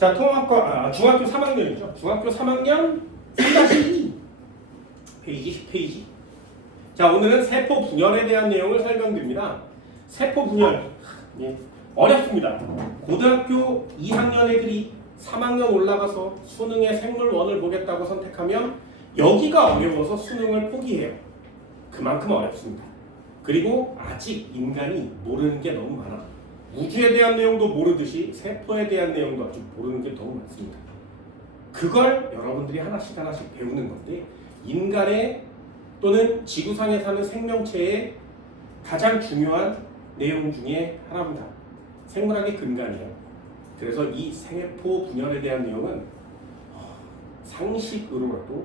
자, 통합과 중학교 3학년이죠. 중학교 3학년 3-2 페이지 10페이지. 자, 오늘은 세포 분열에 대한 내용을 설명드립니다. 세포 분열 어렵습니다. 고등학교 2학년 애들이 3학년 올라가서 수능의 생물원을 보겠다고 선택하면 여기가 어려워서 수능을 포기해요. 그만큼 어렵습니다. 그리고 아직 인간이 모르는 게 너무 많아. 우주에 대한 내용도 모르듯이 세포에 대한 내용도 아직 모르는 게 너무 많습니다. 그걸 여러분들이 하나씩 배우는 건데, 인간의 또는 지구상에 사는 생명체의 가장 중요한 내용 중에 하나입니다. 생물학의 근간이에요. 그래서 이 세포 분열에 대한 내용은 상식으로라도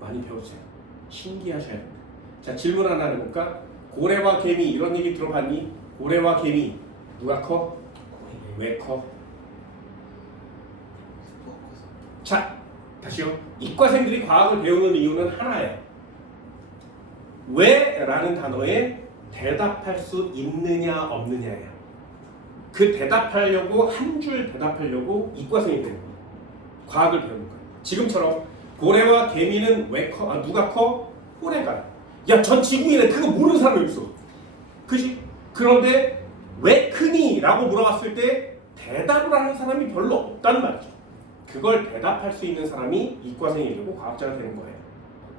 많이 배워주세요. 신기하셔야 됩니다. 자, 질문 하나 해볼까? 고래와 개미 이런 얘기 들어봤니? 고래와 개미 누가 커? 왜 커? 자, 다시요. 이과생들이 과학을 배우는 이유는 하나예요. 왜? 라는 단어에 대답할 수 있느냐 없느냐예요. 그 대답하려고 한 줄 대답하려고 이과생이 되는 거예요. 과학을 배우는 거예요. 지금처럼 고래와 개미는 왜 커? 누가 커? 고래가. 야, 전 지구인에 그거 모르는 사람이 있어. 그지? 그런데 왜 크니? 라고 물어봤을 때 대답을 하는 사람이 별로 없단 말이죠. 그걸 대답할 수 있는 사람이 이과생이 되고 과학자가 되는 거예요.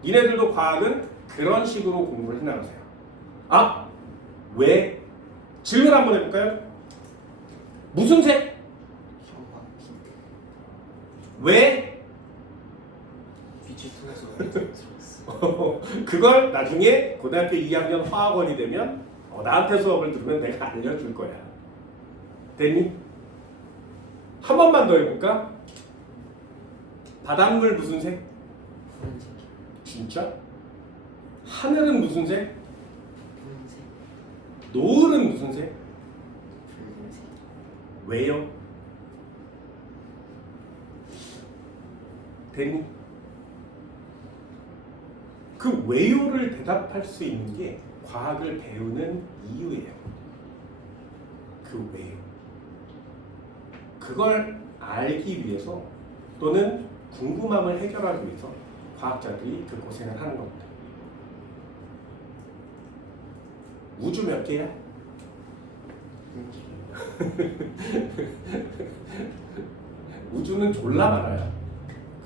니네들도 과학은 그런 식으로 공부를 해나가세요. 아, 왜? 질문 한번 해볼까요? 무슨 색? 왜? 빛이 통해서 그걸 나중에 고등학교 2학년 화학원이 되면 나한테 수업을 들으면 내가 알려줄 거야. 됐니? 한 번만 더 해볼까? 바닷물 무슨 색? 푸른색, 진짜? 하늘은 무슨 색? 푸른색, 노을은 무슨 색? 붉은색, 왜요? 됐니? 그 왜요를 대답할 수 있는 게 과학을 배우는 이유예요. 그 왜요. 그걸 알기 위해서 또는 궁금함을 해결하기 위해서 과학자들이 그 고생을 하는 겁니다. 우주 몇 개야? 우주는 졸라 많아요.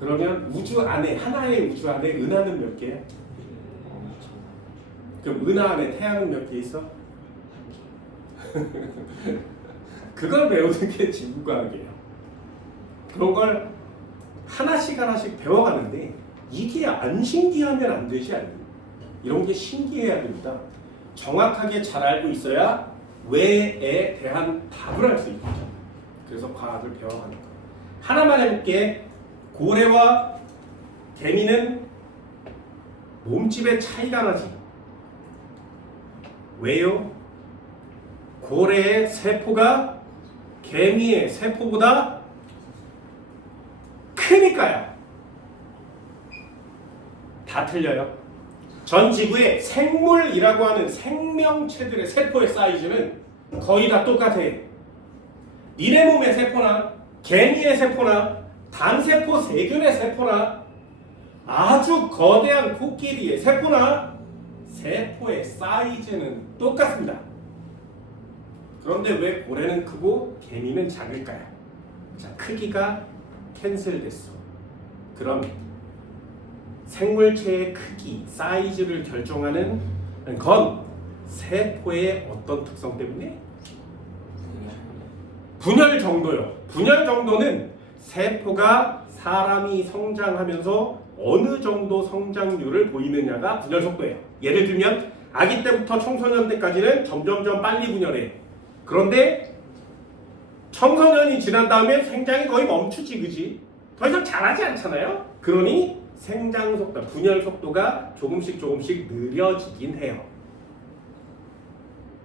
그러면 우주 안에, 하나의 우주 안에 은하는 몇 개야? 그럼 은하 안에 태양은 몇 개 있어? 그걸 배우는 게 지구과학이에요. 그런 걸 하나씩 배워가는데 이게 안 신기하면 안 되지 않니? 이런 게 신기해야 됩니다. 정확하게 잘 알고 있어야 왜에 대한 답을 할 수 있죠. 그래서 과학을 배워가는 거예요. 하나만 해볼게. 고래와 개미는 몸집의 차이가 나지. 왜요? 고래의 세포가 개미의 세포보다 크니까요. 다 틀려요. 전 지구의 생물이라고 하는 생명체들의 세포의 사이즈는 거의 다 똑같아. 니네 몸의 세포나 개미의 세포나 단세포 세균의 세포나 아주 거대한 코끼리의 세포나 세포의 사이즈는 똑같습니다. 그런데 왜 고래는 크고 개미는 작을까요? 자, 크기가 캔슬됐어. 그럼 생물체의 크기, 사이즈를 결정하는 건 세포의 어떤 특성 때문에? 분열 정도요. 분열 정도는 세포가 사람이 성장하면서 어느 정도 성장률을 보이느냐가 분열 속도예요. 예를 들면 아기 때부터 청소년 때까지는 점점점 빨리 분열해. 그런데 청소년이 지난 다음에 생장이 거의 멈추지, 그지? 더 이상 자라지 않잖아요? 그러니 생장 속도, 분열 속도가 조금씩 느려지긴 해요.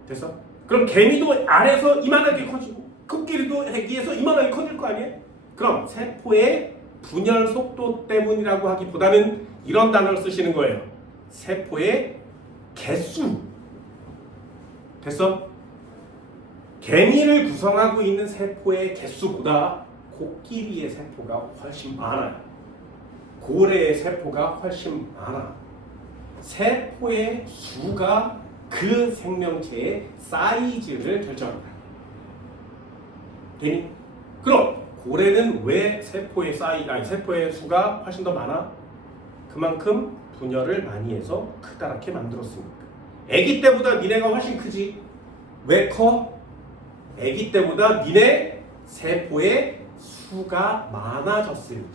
됐어? 그럼 개미도 알에서 이만하게 커지고 코끼리도 애기에서 이만하게 커질 거 아니에요? 그럼 세포의 분열 속도 때문이라고 하기보다는 이런 단어를 쓰시는 거예요. 세포의 개수. 됐어? 개미를 구성하고 있는 세포의 개수보다 코끼리의 세포가 훨씬 많아요. 고래의 세포가 훨씬 많아. 세포의 수가 그 생명체의 사이즈를 결정한다. 되니? 그럼 고래는 왜 세포의 수가 훨씬 더 많아? 그만큼 분열을 많이 해서 크다랗게 만들었으니까. 아기 때보다 니네가 훨씬 크지. 왜 커? 아기 때보다 니네 세포의 수가 많아졌으니까.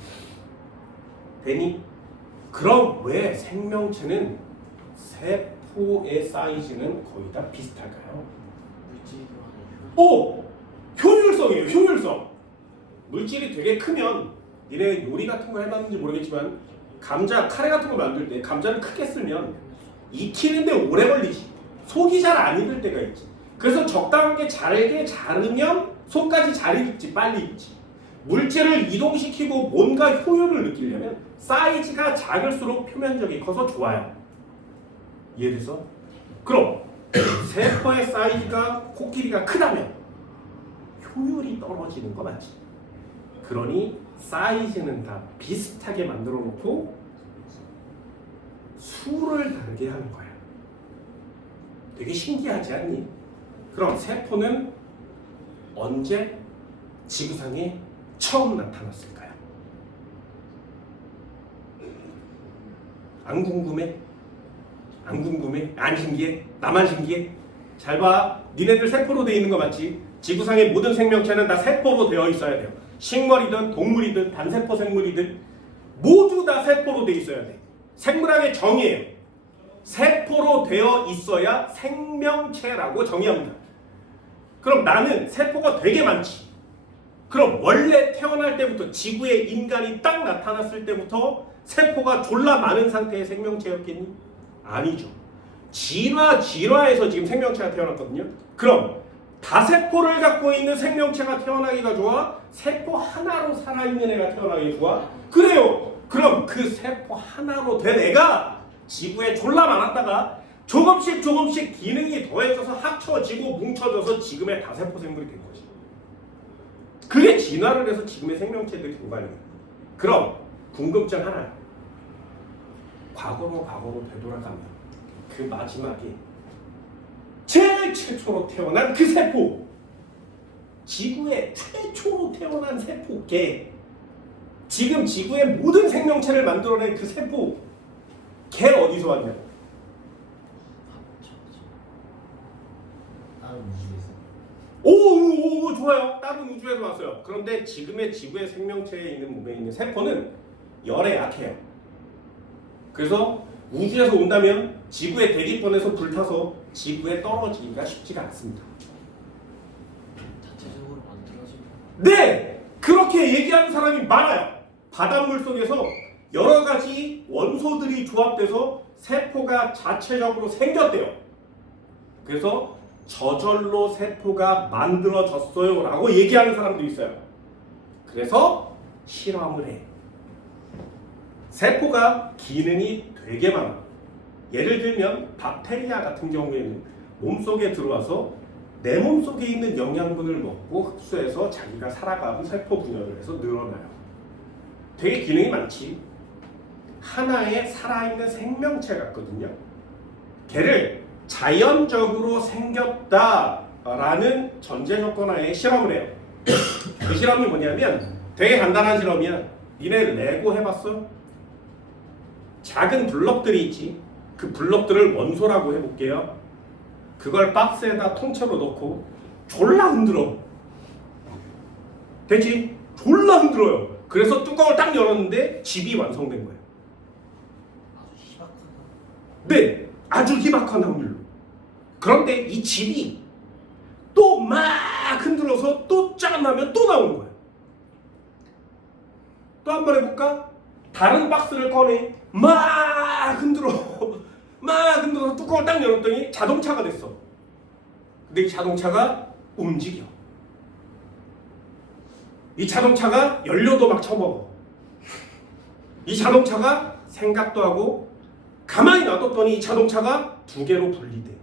되니? 그럼 왜 생명체는 세포의 사이즈는 거의 다 비슷할까요? 물질이 교환을 오! 효율성이에요. 효율성. 물질이 되게 크면 니네 요리 같은 거 해봤는지 모르겠지만 감자, 카레 같은 거 만들 때 감자를 크게 쓰면 익히는데 오래 걸리지. 속이 잘 안 익을 때가 있지. 그래서 적당하게 잘게 자르면 속까지 잘 익지, 빨리 익지. 물질을 이동시키고 뭔가 효율을 느끼려면 사이즈가 작을수록 표면적이 커서 좋아요. 이해돼서? 그럼 세포의 사이즈가 코끼리가 크다면 효율이 떨어지는 거 맞지? 그러니 사이즈는 다 비슷하게 만들어 놓고 수를 다르게 하는 거야. 되게 신기하지 않니? 그럼 세포는 언제 지구상에 처음 나타났을까요? 안 궁금해? 안 궁금해? 안 신기해? 나만 신기해? 잘 봐. 니네들 세포로 되어 있는 거 맞지? 지구상의 모든 생명체는 다 세포로 되어 있어야 돼요. 식물이든 동물이든 단세포 생물이든 모두 다 세포로 되어 있어야 돼. 생물학의 정의예요. 세포로 되어 있어야 생명체라고 정의합니다. 그럼 나는 세포가 되게 많지. 그럼 원래 태어날 때부터 지구에 인간이 딱 나타났을 때부터 세포가 졸라 많은 상태의 생명체였겠니? 아니죠. 진화해서 지금 생명체가 태어났거든요. 그럼 다세포를 갖고 있는 생명체가 태어나기가 좋아? 세포 하나로 살아있는 애가 태어나기 좋아? 그래요. 그럼 그 세포 하나로 된 애가 지구에 졸라 많았다가 조금씩 기능이 더해져서 합쳐지고 뭉쳐져서 지금의 다세포 생물이 된 거지. 그게 진화를 해서 지금의 생명체들이 된 거 아니에요. 그럼 궁금증 하나. 과거로 되돌아가면 그 마지막에 제일 최초로 태어난 그 세포, 지구에 최초로 태어난 세포 걔, 지금 지구의 모든 생명체를 만들어낸 그 세포 걔 어디서 왔냐? 다른 우주에서. 오, 좋아요. 다른 우주에서 왔어요. 그런데 지금의 지구의 생명체에 있는 몸에 있는 세포는 열에 약해요. 그래서 우주에서 온다면 지구의 대기권에서 불타서 지구에 떨어지기가 쉽지가 않습니다. 자체적으로 만들어진. 네! 그렇게 얘기하는 사람이 많아요. 바닷물 속에서 여러 가지 원소들이 조합돼서 세포가 자체적으로 생겼대요. 그래서 저절로 세포가 만들어졌어요 라고 얘기하는 사람도 있어요. 그래서 실험을 해. 세포가 기능이 되게 많아. 예를 들면 박테리아 같은 경우에는 몸속에 들어와서 내 몸속에 있는 영양분을 먹고 흡수해서 자기가 살아가고 세포 분열을 해서 늘어나요. 되게 기능이 많지. 하나의 살아있는 생명체 같거든요. 걔를 자연적으로 생겼다라는 전제 조건하에 실험을 해요. 그 실험이 뭐냐면 되게 간단한 실험이야. 니네 레고 해봤어? 작은 블럭들이 있지. 그 블럭들을 원소라고 해볼게요. 그걸 박스에다 통째로 넣고 졸라 흔들어. 되지? 졸라 흔들어요. 그래서 뚜껑을 딱 열었는데 집이 완성된 거예요. 아주 희박한. 네, 아주 희박한 확률로. 그런데 이 집이 또 막 흔들어서 또 짠하면 또 나오는 거예요. 또 한 번 해볼까? 다른 박스를 꺼내 막 흔들어 막 흔들어서 뚜껑을 딱 열었더니 자동차가 됐어. 근데 이 자동차가 움직여. 이 자동차가 연료도 막 쳐먹어. 이 자동차가 생각도 하고 가만히 놔뒀더니 이 자동차가 두 개로 분리돼.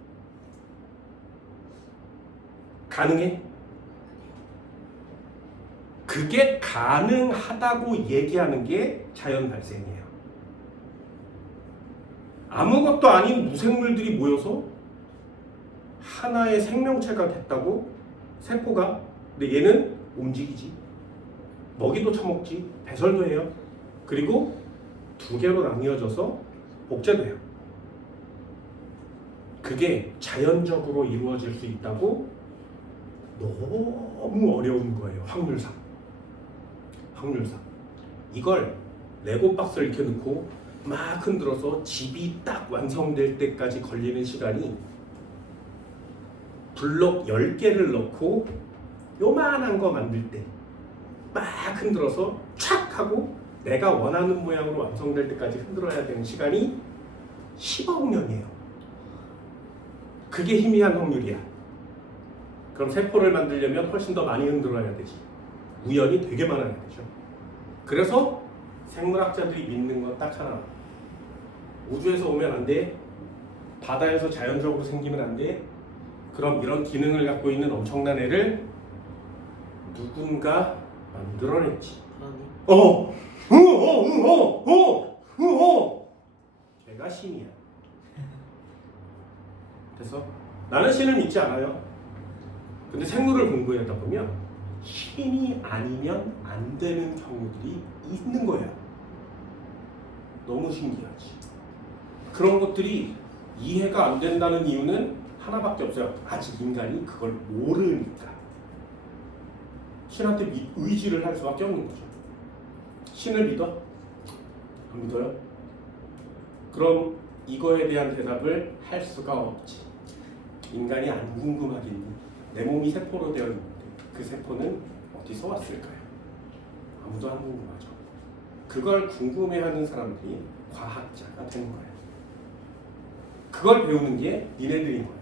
가능해? 그게 가능하다고 얘기하는 게 자연 발생이에요. 아무것도 아닌 무생물들이 모여서 하나의 생명체가 됐다고 세포가. 근데 얘는 움직이지, 먹이도 처먹지, 배설도 해요. 그리고 두 개로 나뉘어져서 복제도 해요. 그게 자연적으로 이루어질 수 있다고? 너무 어려운 거예요. 확률상. 이걸 레고 박스를 이렇게 넣고 막 흔들어서 집이 딱 완성될 때까지 걸리는 시간이, 블록 10개를 넣고 요만한 거 만들 때 막 흔들어서 촥 하고 내가 원하는 모양으로 완성될 때까지 흔들어야 되는 시간이 10억 년이에요. 그게 희미한 확률이야. 그럼 세포를 만들려면 훨씬 더 많이 흔들어야 되지. 우연이 되게 많아야 되죠. 그래서 생물학자들이 믿는 건 딱 하나. 우주에서 오면 안 돼. 바다에서 자연적으로 생기면 안 돼. 그럼 이런 기능을 갖고 있는 엄청난 애를 누군가 만들어냈지. 하나님? 걔가 신이야. 그래서 나는 신을 믿지 않아요. 근데 생물을 공부하다 보면 신이 아니면 안 되는 경우들이 있는 거야. 너무 신기하지. 그런 것들이 이해가 안 된다는 이유는 하나밖에 없어요. 아직 인간이 그걸 모르니까. 신한테 의지를 할 수밖에 없는 거죠. 신을 믿어? 안 믿어요? 그럼 이거에 대한 대답을 할 수가 없지. 인간이 안 궁금하겠니? 내 몸이 세포로 되어 있는데 그 세포는 어디서 왔을까요? 아무도 안 궁금하죠. 그걸 궁금해하는 사람들이 과학자가 되는 거예요. 그걸 배우는 게 니네들인 거예요.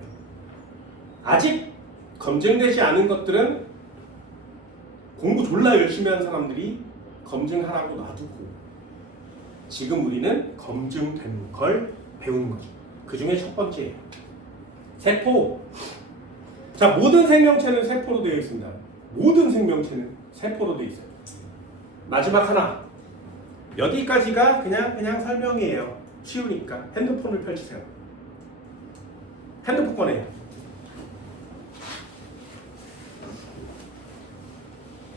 아직 검증되지 않은 것들은 공부 졸라 열심히 한 사람들이 검증하라고 놔두고, 지금 우리는 검증된 걸 배우는 거죠. 그 중에 첫 번째예요. 세포. 자, 모든 생명체는 세포로 되어 있습니다. 모든 생명체는 세포로 되어 있어요. 마지막 하나. 여기까지가 그냥 설명이에요. 쉬우니까 핸드폰을 펼치세요. 핸드폰 꺼내요.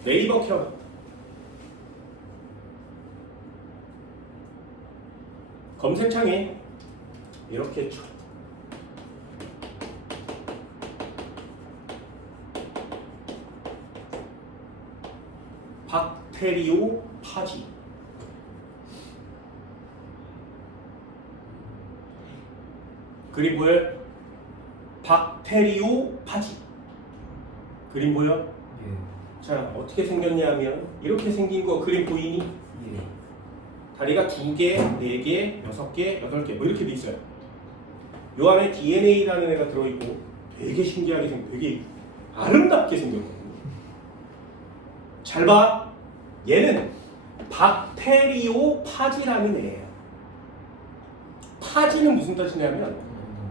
네이버 켜. 검색창에 이렇게 쳐. 박테리오 파지. 그림 보여요? 박테리오 파지. 그림 보여? 예. 자, 어떻게 생겼냐면 이렇게 생긴 거 그림 보이니? 예. 다리가 2개, 4개, 6개, 8개 뭐 이렇게 돼 있어요. 요 안에 DNA라는 애가 들어있고 되게 신기하게 되게 아름답게 생겼거든요. 잘 봐. 얘는 박테리오 파지라는 애예요. 파지는 무슨 뜻이냐면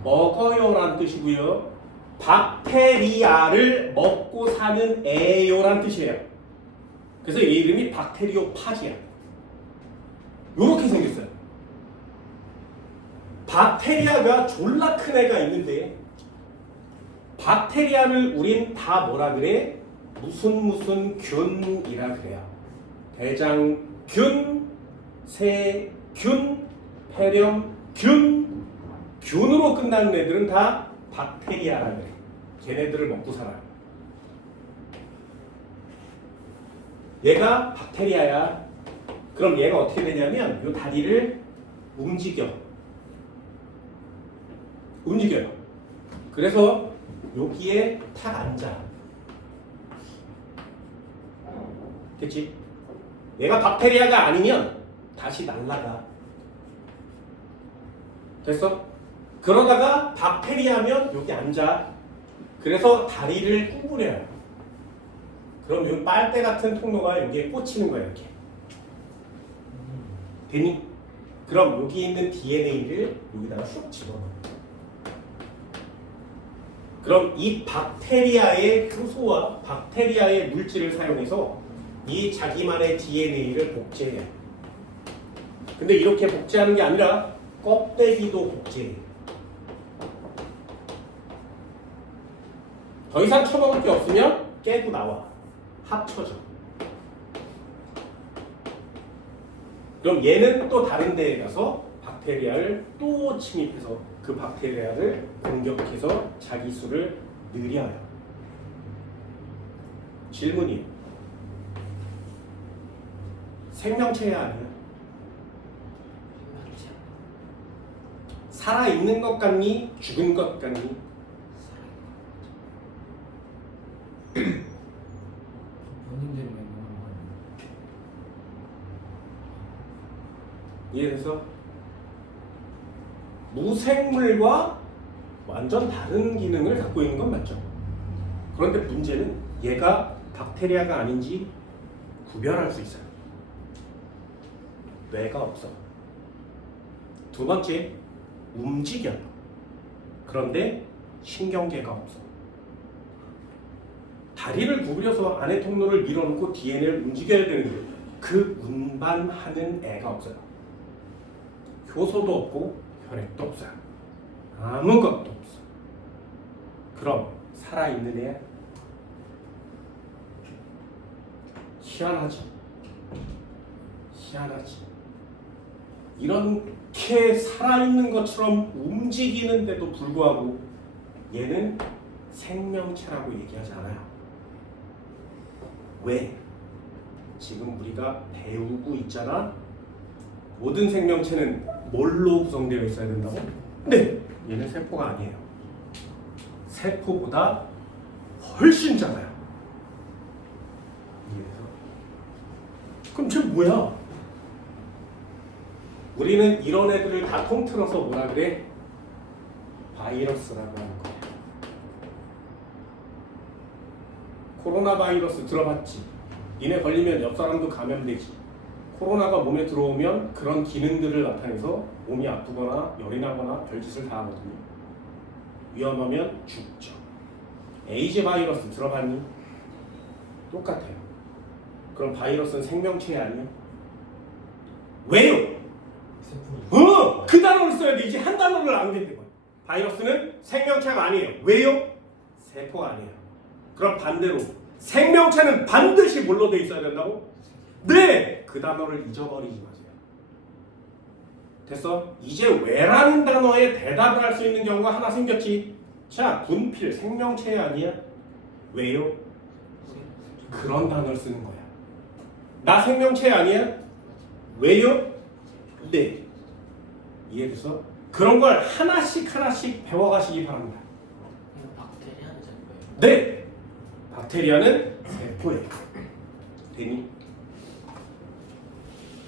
먹어요란 뜻이고요. 박테리아를 먹고 사는 애요란 뜻이에요. 그래서 얘 이름이 박테리오 파지야. 요렇게 생겼어요. 박테리아가 졸라 큰 애가 있는데, 박테리아를 우린 다 뭐라 그래? 무슨 균이라 그래요. 대장균, 세균, 폐렴균, 균으로 끝나는 애들은 다 박테리아라 그래. 걔네들을 먹고 살아요. 얘가 박테리아야. 그럼 얘가 어떻게 되냐면 이 다리를 움직여요. 그래서 여기에 탁 앉아. 됐지? 얘가 박테리아가 아니면 다시 날아가. 됐어? 그러다가 박테리아면 여기 앉아. 그래서 다리를 구부려요. 그럼 이 빨대 같은 통로가 여기에 꽂히는 거야. 이렇게. 되니? 그럼 여기 있는 DNA를 여기다가 쑥 집어넣어. 그럼 이 박테리아의 효소와 박테리아의 물질을 사용해서 이 자기만의 DNA를 복제해요. 근데 이렇게 복제하는 게 아니라 껍데기도 복제해요. 더 이상 쳐먹을 게 없으면 깨고 나와. 합쳐져. 그럼 얘는 또 다른 데에 가서 박테리아를 또 침입해서 그 박테리아를 공격해서 자기 수를 늘려요. 질문이에요. 생명체야 아니야? 살아있는 것 같니? 죽은 것 같니? 본인들이 만든 거 이해돼서? 무생물과 완전 다른 기능을 갖고 있는 건 맞죠. 그런데 문제는 얘가 박테리아가 아닌지 구별할 수 있어요. 뇌가 없어. 두 번째, 움직여. 그런데 신경계가 없어. 다리를 구부려서 안에 통로를 밀어놓고 DNA를 움직여야 되는데 그 운반하는 애가 없어요. 효소도 없고 혈액도 없어요. 아무것도 없어. 그럼 살아있는 애야? 희한하지. 희한하지. 이렇게 살아있는 것처럼 움직이는데도 불구하고 얘는 생명체라고 얘기하지 않아요. 왜? 지금 우리가 배우고 있잖아. 모든 생명체는 뭘로 구성되어 있어야 된다고? 네, 얘는 세포가 아니에요. 세포보다 훨씬 작아요. 이해돼서? 그럼 쟤 뭐야? 우리는 이런 애들을 다 통틀어서 뭐라 그래? 바이러스라고 하는 거야. 코로나 바이러스 들어봤지? 니네 걸리면 옆 사람도 감염되지. 코로나가 몸에 들어오면 그런 기능들을 나타내서 몸이 아프거나 열이 나거나 별짓을 다 하거든요. 위험하면 죽죠. 에이즈 바이러스 들어봤니? 똑같아요. 그럼 바이러스는 생명체 아니야? 왜요? 그 단어를 써야 돼. 이제 한 단어를 안 되는 거야. 바이러스는 생명체가 아니에요. 왜요? 세포가 아니에요. 그럼 반대로 생명체는 반드시 뭘로 돼 있어야 된다고? 네! 그 단어를 잊어버리지 마세요. 됐어? 이제 왜라는 단어에 대답을 할 수 있는 경우가 하나 생겼지. 자, 분필 생명체 아니야? 왜요? 그런 단어를 쓰는 거야. 나 생명체 아니야? 왜요? 네. 이해됐어? 그런 걸 하나씩 하나씩 배워가시기 바랍니다. 이거 박테리아는 세포예요? 네! 박테리아는 세포예요. 되니?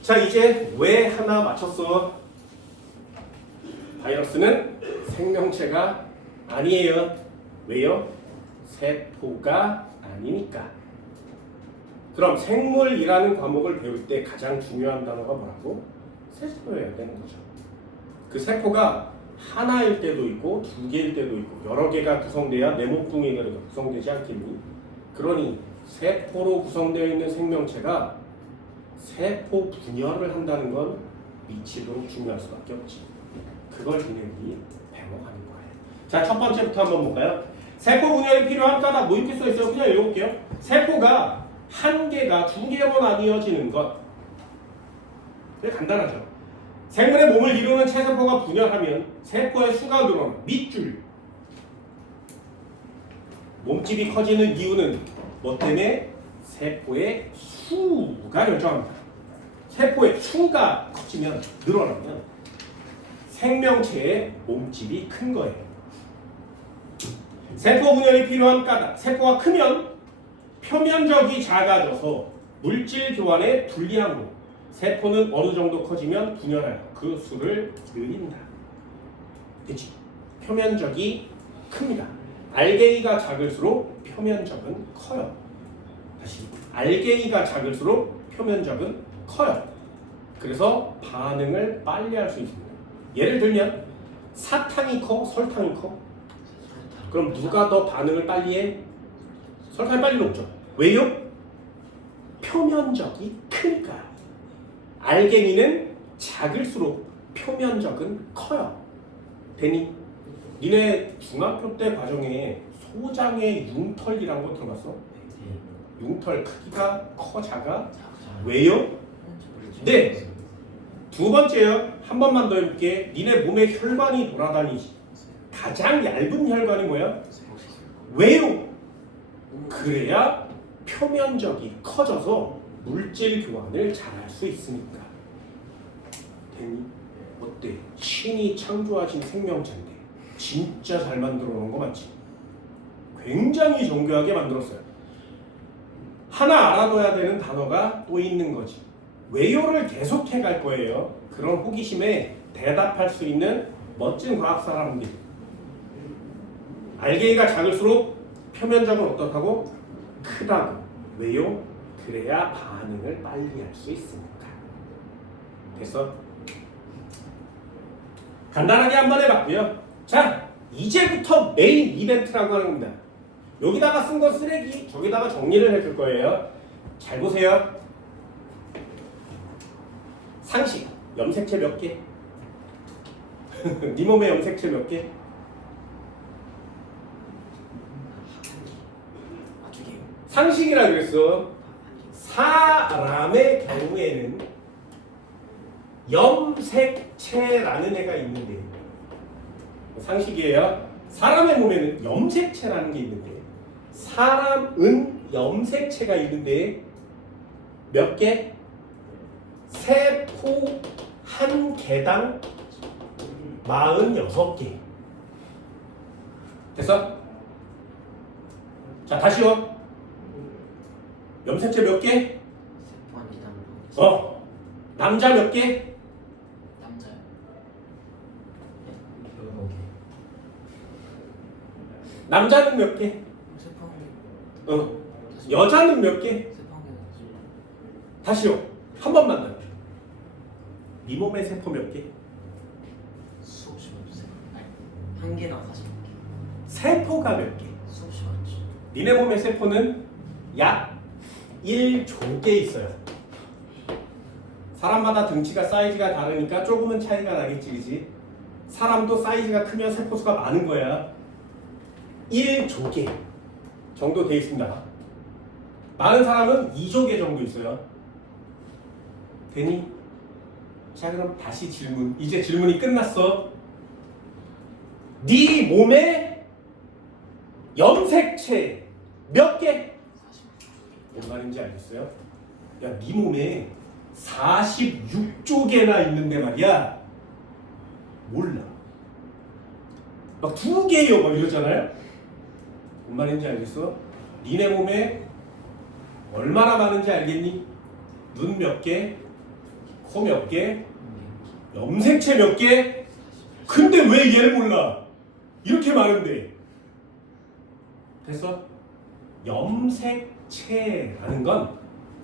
자, 이제 왜 하나 맞췄어? 바이러스는 생명체가 아니에요. 왜요? 세포가 아니니까. 그럼 생물이라는 과목을 배울 때 가장 중요한 단어가 뭐라고? 세포여야 되는 거죠. 그 세포가 하나일 때도 있고 두 개일 때도 있고 여러 개가 구성돼야 내 몸뚱이가 구성되지 않겠니? 그러니 세포로 구성되어 있는 생명체가 세포 분열을 한다는 건 미치도록 중요할 수밖에 없지. 그걸 니네들이 배워가는 거예요. 자, 첫 번째부터 한번 볼까요? 세포 분열이 필요한 까닭 뭐 이렇게 써있어요? 그냥 읽어볼게요. 세포가 한 개가 두 개로 나뉘어지는 것. 되게 간단하죠. 생물의 몸을 이루는 체세포가 분열하면 세포의 수가 늘어나. 밑줄. 몸집이 커지는 이유는 뭐 때문에? 세포의 수가 결정합니다. 세포의 수가 커지면 늘어나면 생명체의 몸집이 큰 거예요. 세포 분열이 필요한 까닭. 세포가 크면 표면적이 작아져서 물질 교환에 불리하므로 세포는 어느 정도 커지면 분열하여 그 수를 늘린다. 그치? 표면적이 큽니다. 알갱이가 작을수록 표면적은 커요. 다시 알갱이가 작을수록 표면적은 커요. 그래서 반응을 빨리 할 수 있습니다. 예를 들면 사탕이 커? 설탕이 커? 그럼 누가 더 반응을 빨리 해? 설탕이 빨리 녹죠. 왜요? 표면적이 크니까요. 알갱이는 작을수록 표면적은 커요. 되니? 니네 중학교 때 과정에 소장의 융털이란 거 들어봤어? 융털 크기가 커 작아? 왜요? 네. 두 번째요. 한 번만 더 해볼게. 니네 몸에 혈관이 돌아다니지. 가장 얇은 혈관이 뭐야? 왜요? 그래야 표면적이 커져서 물질 교환을 잘할 수 있으니까. 되니? 어때? 신이 창조하신 생명체인데 진짜 잘 만들어 놓은 거 맞지? 굉장히 정교하게 만들었어요. 하나 알아둬야 되는 단어가 또 있는 거지. 왜요를 계속해 갈 거예요. 그런 호기심에 대답할 수 있는 멋진 과학 사람들. 알갱이가 작을수록 표면적은 어떻다고? 크다고. 왜요? 그래야 반응을 빨리 할 수 있으니까. 됐어? 간단하게 한번 해봤고요. 자, 이제부터 메인 이벤트라고 하는 겁니다. 여기다가 쓴 건 쓰레기, 저기다가 정리를 해줄 거예요. 잘 보세요. 상식, 염색체 몇 개? 네 몸에 염색체 몇 개? 상식이라 그랬어. 사람의 경우에는 염색체라는 애가 있는데, 상식이에요. 사람의 몸에는 염색체라는 게 있는데, 사람은 염색체가 있는데 몇 개? 세포 한 개당 46개. 됐어? 자, 다시요. 염색체 몇 개? 남자 몇 개? 남자요. 남자는 몇 개? 여자는 몇 개? 다시요. 한 번만 더. 네 몸의 세포 몇 개? 수없이 많죠. 한 개나 40개. 세포가 몇 개? 수없이 많죠. 니네 몸의 세포는 약 1조 개 있어요. 사람마다 등치가 사이즈가 다르니까 조금은 차이가 나겠지, 그지? 사람도 사이즈가 크면 세포 수가 많은 거야. 1조 개 정도 돼 있습니다. 많은 사람은 2조 개 정도 있어요. 되니? 자, 그럼 다시 질문. 이제 질문이 끝났어. 네 몸에 염색체 몇 개? 뭔 말인지 알겠어요? 야, 네 몸에 46조 개나 있는데 말이야. 몰라. 막 2개요 막 이러잖아요. 뭔 말인지 알겠어? 니네 몸에 얼마나 많은지 알겠니? 눈 몇 개? 코 몇 개? 염색체 몇 개? 근데 왜 얘를 몰라? 이렇게 많은데. 그래서 염색체라는 건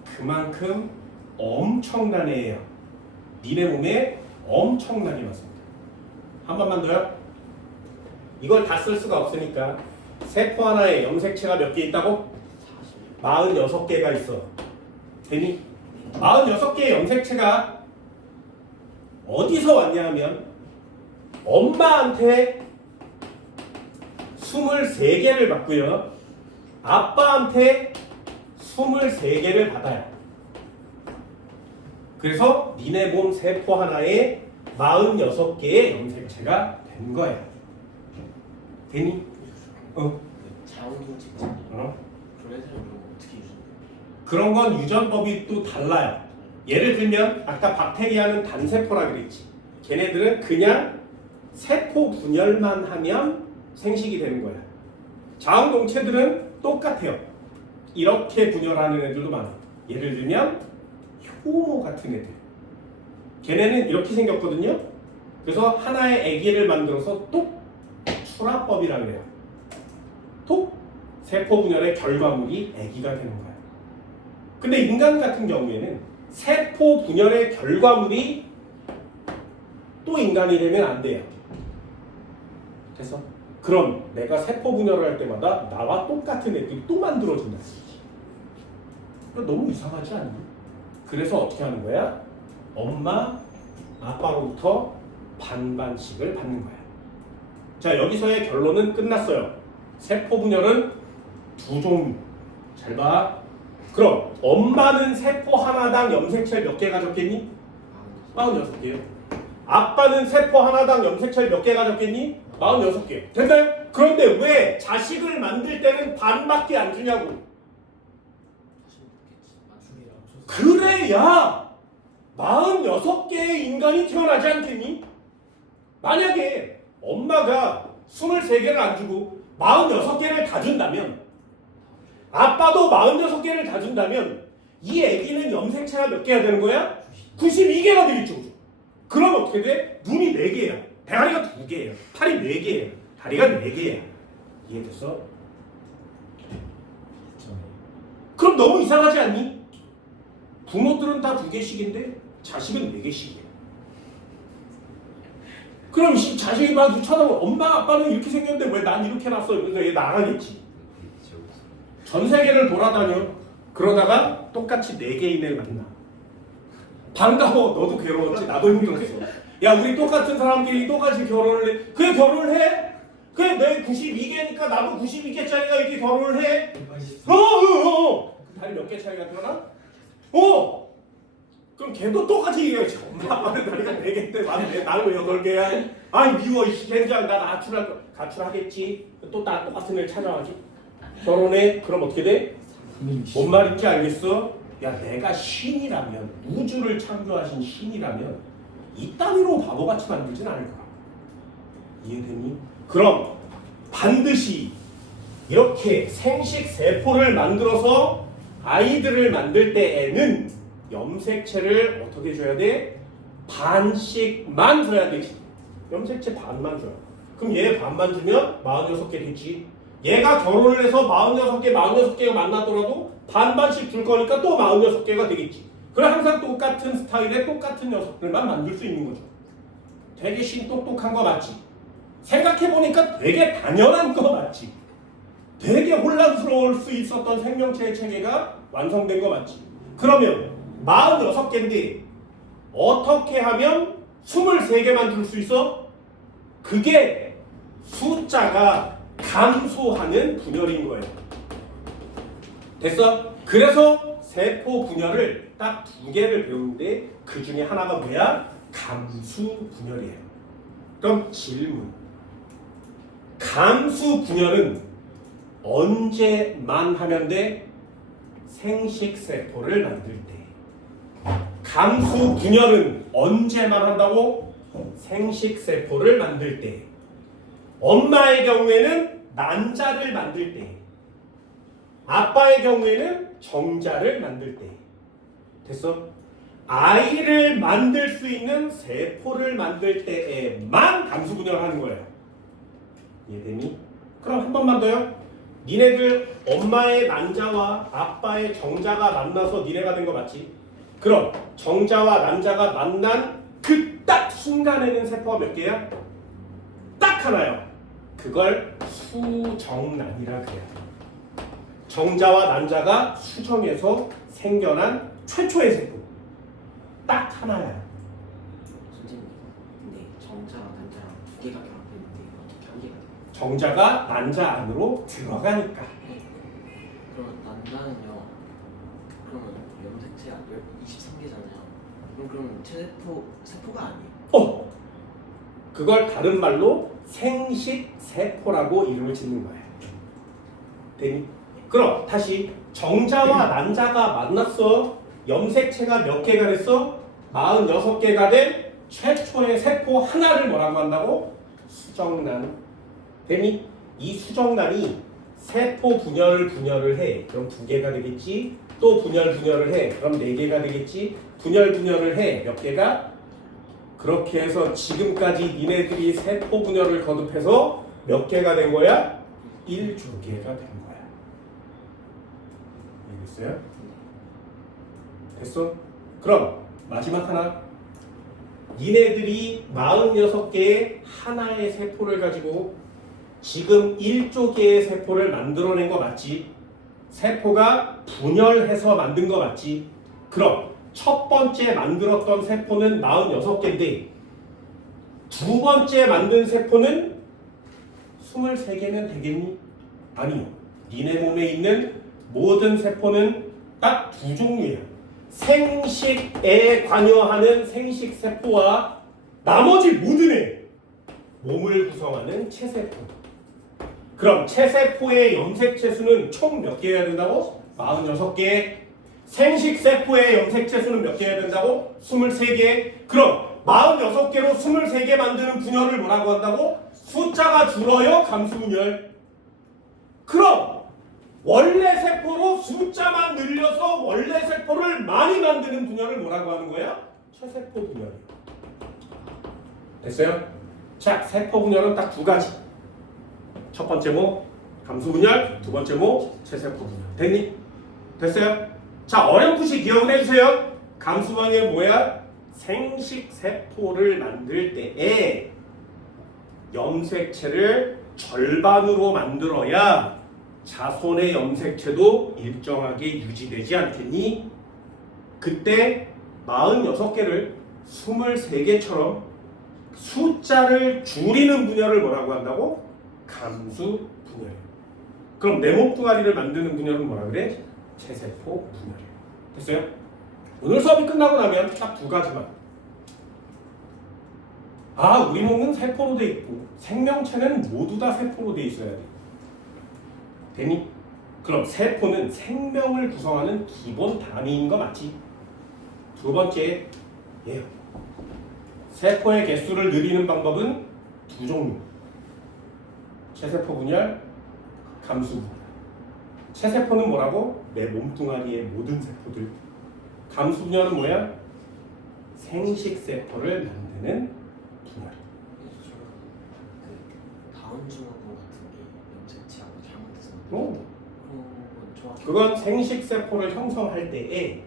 그만큼 엄청난 애예요. 니네 몸에 엄청나게 많습니다. 한 번만 더요. 이걸 다 쓸 수가 없으니까 세포 하나에 염색체가 몇 개 있다고? 46개가 있어. 되니? 46개의 염색체가 어디서 왔냐 하면 엄마한테 23개를 받고요. 아빠한테 23개를 받아요. 그래서 니네 몸 세포 하나에 46개의 염색체가 된 거야. 되니? 자원동직장. 그래서 어떻게 유지해요? 그런 건 유전법이 또 달라요. 예를 들면 아까 박테리아는 단세포라 그랬지. 걔네들은 그냥 세포 분열만 하면 생식이 되는 거야. 자원동체들은 똑같아요. 이렇게 분열하는 애들도 많아. 예를 들면 효모 같은 애들. 걔네는 이렇게 생겼거든요. 그래서 하나의 아기를 만들어서 똑 출합법이라 그래요. 톡 세포 분열의 결과물이 아기가 되는 거야. 근데 인간 같은 경우에는 세포 분열의 결과물이 또 인간이 되면 안 돼요. 그래서 그럼 내가 세포 분열을 할 때마다 나와 똑같은 애들이 또 만들어진다. 너무 이상하지 않니? 그래서 어떻게 하는 거야? 엄마, 아빠로부터 반반씩을 받는 거야. 자, 여기서의 결론은 끝났어요. 세포 분열은 두 종류. 잘 봐. 그럼 엄마는 세포 하나당 염색체 몇 개 가졌겠니? 46개요. 아빠는 세포 하나당 염색체 몇 개 가졌겠니? 46개. 됐나요? 그런데 왜 자식을 만들 때는 반밖에 안 주냐고. 그래야 46개의 인간이 태어나지 않겠니? 만약에 엄마가 23개를 안 주고 46개를 다 준다면, 아빠도 46개를 다 준다면 이 애기는 염색체가 몇 개가 되는 거야? 92개가 되겠죠. 그럼 어떻게 돼? 눈이 4개야. 대가리가 2개예요. 팔이 4개예요. 다리가 4개야. 이해됐어? 그럼 너무 이상하지 않니? 부모들은 다 2개씩인데 자식은 4개씩이야. 그럼 자식이 막 쳐다보고 엄마 아빠는 이렇게 생겼는데 왜 난 이렇게 났어? 그래서 얘 나가겠지. 전 세계를 돌아다녀. 그러다가 똑같이 4개인 애를 만나. 반가워. 너도 괴로웠지. 나도 힘들었어. 야, 우리 똑같은 사람끼리 똑같이 결혼을 해. 그래, 결혼을 해? 그래, 내 92개니까 나도 92개짜리가 이렇게 결혼을 해? 다리 몇 개 차이가 나나? 그럼 걔도 똑같이 얘기하지. 엄마 아빠는 다리가 4개인데 나는 왜 8개야? 아이 미워. 이 젠장 나 가출하겠지. 또 나 똑같은 애를 찾아가지. 결혼해? 그럼 어떻게 돼? 뭔 말인지 알겠어? 야, 내가 신이라면, 우주를 창조하신 신이라면 이따위로 바보같이 만들진 않을 거야. 이해되니? 그럼 반드시 이렇게 생식 세포를 만들어서 아이들을 만들 때에는 염색체를 어떻게 줘야 돼? 반씩만 줘야 되지. 염색체 반만 줘요. 그럼 얘 반만 주면 46개 됐지. 얘가 결혼을 해서 46개가 만나더라도 반반씩 줄 거니까 또 46개가 되겠지. 그럼 항상 똑같은 스타일의 똑같은 녀석들만 만들 수 있는 거죠. 되게 똑똑한 거 맞지? 생각해보니까 되게 당연한 거 맞지? 되게 혼란스러울 수 있었던 생명체의 체계가 완성된 거 맞지? 그러면 46개인데 어떻게 하면 23개만 줄 수 있어? 그게 숫자가 감소하는 분열인 거예요. 됐어? 그래서 세포 분열을 딱 2개를 배우는데 그 중에 하나가 뭐야? 감수 분열이에요. 그럼 질문. 감수 분열은 언제만 하면 돼? 생식 세포를 만들 때. 감수 분열은 언제만 한다고? 생식 세포를 만들 때. 엄마의 경우에는 난자를 만들 때, 아빠의 경우에는 정자를 만들 때. 됐어? 아이를 만들 수 있는 세포를 만들 때에만 감수 분열하는 거예요. 이해되니? 그럼 한 번만 더요. 니네들 엄마의 난자와 아빠의 정자가 만나서 니네가 된 거 맞지? 그럼 정자와 난자가 만난 그 딱 순간에는 세포가 몇 개야? 딱 하나요. 그걸 수정란이라 그래요. 정자와 난자가 수정해서 생겨난 최초의 세포. 딱 하나야. 선생님, 근데 정자랑 난자랑 2개가 결합했는데 어떻게 한 개가 돼요? 정자가 난자 안으로 들어가니까. 그러면 난자는요. 그러면 염색체 23개잖아요. 그럼 세포가 아니에요? 그걸 다른 말로 생식 세포라고 이름을 짓는 거예요. 되니? 그럼 다시 정자와 난자가 만났어. 염색체가 몇 개가 됐어? 46개가 된 최초의 세포 하나를 뭐라고 한다고? 수정란. 되니? 이 수정란이 세포 분열을 해. 그럼 2개가 되겠지. 또 분열을 해. 그럼 4개가 되겠지. 분열을 해. 몇 개가? 그렇게 해서 지금까지 니네들이 세포 분열을 거듭해서 몇 개가 된 거야? 1조개가 된 거야. 알겠어요? 됐어? 그럼 마지막 하나. 니네들이 46개의 하나의 세포를 가지고 지금 1조 개의 세포를 만들어낸 거 맞지? 세포가 분열해서 만든 거 맞지? 그럼 첫 번째 만들었던 세포는 46개인데 두 번째 만든 세포는 23개면 되겠니? 아니요. 니네 몸에 있는 모든 세포는 딱 두 종류예요. 생식에 관여하는 생식세포와 나머지 모든 애 몸을 구성하는 체세포. 그럼 체세포의 염색체 수는 총 몇 개여야 된다고? 46개. 생식세포의 염색체 수는 몇 개여야 된다고? 23개. 그럼 46개로 23개 만드는 분열을 뭐라고 한다고? 숫자가 줄어요? 감수 분열. 그럼 원래 세포로 숫자만 늘려서 원래 세포를 많이 만드는 분열을 뭐라고 하는 거야? 체세포 분열이요. 됐어요? 자, 세포 분열은 딱 두 가지. 첫 번째 뭐 감수 분열, 두 번째 뭐 체세포 분열. 됐니? 됐어요? 자, 어렴풋이 기억을 해주세요. 감수 분열이 뭐야? 생식 세포를 만들 때에 염색체를 절반으로 만들어야 자손의 염색체도 일정하게 유지되지 않겠니? 그때 46개를 23개처럼 숫자를 줄이는 분열을 뭐라고 한다고? 감수 분열. 그럼 내 몸뚱아리를 만드는 분열은 뭐라 그래? 체세포 분열이에요. 됐어요? 오늘 수업이 끝나고 나면 딱 두 가지만. 아, 우리 몸은 세포로 돼 있고 생명체는 모두 다 세포로 돼 있어야 돼. 되니? 그럼 세포는 생명을 구성하는 기본 단위인 거 맞지? 두 번째, 예요. 세포의 개수를 늘리는 방법은 두 종류. 체세포 분열, 감수 분열. 체세포는 뭐라고? 내 몸뚱아리의 모든 세포들. 감수 분열은 뭐야? 생식세포를 만드는 분열. 다운증후군 같은 게 염색체하고 잘못해서 어? 정확히 그건 생식세포를 형성할 때에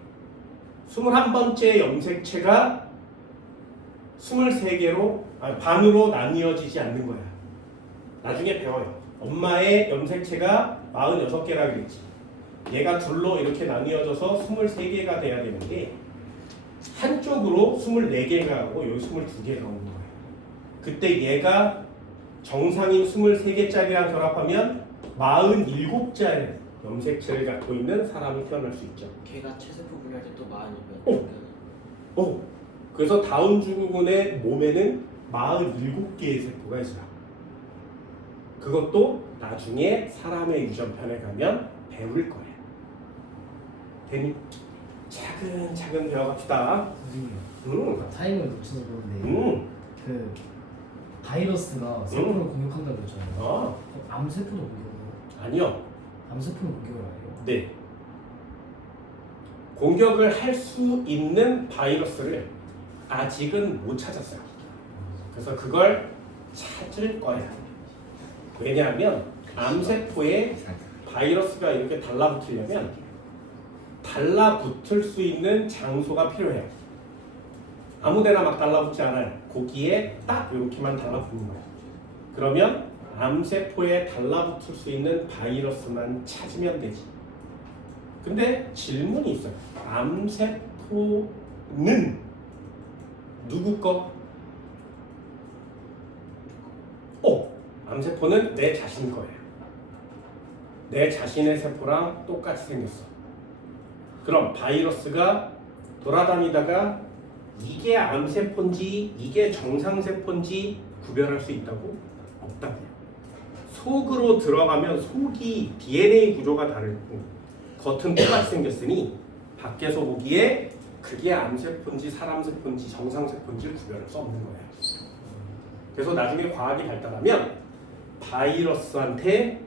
21번째 염색체가 23개로 반으로 나뉘어지지 않는 거야. 나중에 배워요. 엄마의 염색체가 46개라 그랬지. 얘가 둘로 이렇게 나뉘어져서 23개가 돼야 되는 게 한쪽으로 24개가 하고 여기 22개가 오는 거예요. 그때 얘가 정상인 23개짜리랑 결합하면 47자의 염색체를 갖고 있는 사람이 태어날 수 있죠. 걔가 체세포 분열할 때또 많이 그래서 다운 증후군의 몸에는 47개의 세포가 있어요. 그것도 나중에 사람의 유전편에 가면 배울 거예요. 되니? 차근차근 배워갑시다. 선생님 타이밍을 놓쳐서 그런데 그 바이러스가 세포를 공격한다고 했잖아요. 암세포도 공격해요? 아니요. 암세포는 공격을 안 해요? 네. 공격을 할 수 있는 바이러스를 아직은 못 찾았어요. 그래서 그걸 찾을 거야. 왜냐하면 암세포에 바이러스가 이렇게 달라붙으려면 달라붙을 수 있는 장소가 필요해요. 아무데나 막 달라붙지 않아요. 거기에 딱 이렇게만 달라붙는 거예요. 그러면 암세포에 달라붙을 수 있는 바이러스만 찾으면 되지. 근데 질문이 있어요. 암세포는 누구 거? 암세포는 내 자신 거예요. 내 자신의 세포랑 똑같이 생겼어. 그럼 바이러스가 돌아다니다가 이게 암세포인지 이게 정상세포인지 구별할 수 있다고? 없다고요. 속으로 들어가면 속이 DNA 구조가 다르고 겉은 똑같이 생겼으니 밖에서 보기에 그게 암세포인지 사람세포인지 정상세포인지 구별할 수 없는 거예요. 그래서 나중에 과학이 발달하면 바이러스한테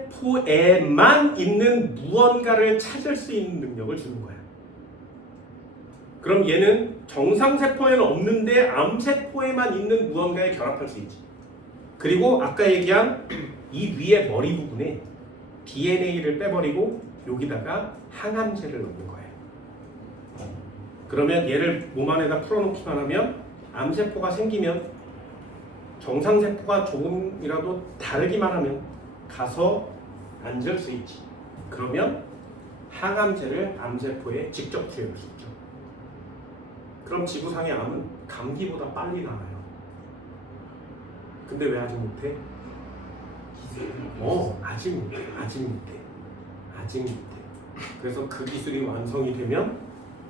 암세포에만 있는 무언가를 찾을 수 있는 능력을 주는 거야. 그럼 얘는 정상세포에는 없는데 암세포에만 있는 무언가에 결합할 수 있지. 그리고 아까 얘기한 이 위에 머리 부분에 DNA를 빼버리고 여기다가 항암제를 넣는 거예요. 그러면 얘를 몸 안에다 풀어놓기만 하면 암세포가 생기면 정상세포가 조금이라도 다르기만 하면 가서 앉을 수 있지. 그러면 항암제를 암세포에 직접 투여할 수 있죠. 그럼 지구상의 암은 감기보다 빨리 나와요. 근데 왜 아직 못해? 아직 못해. 그래서 그 기술이 완성이 되면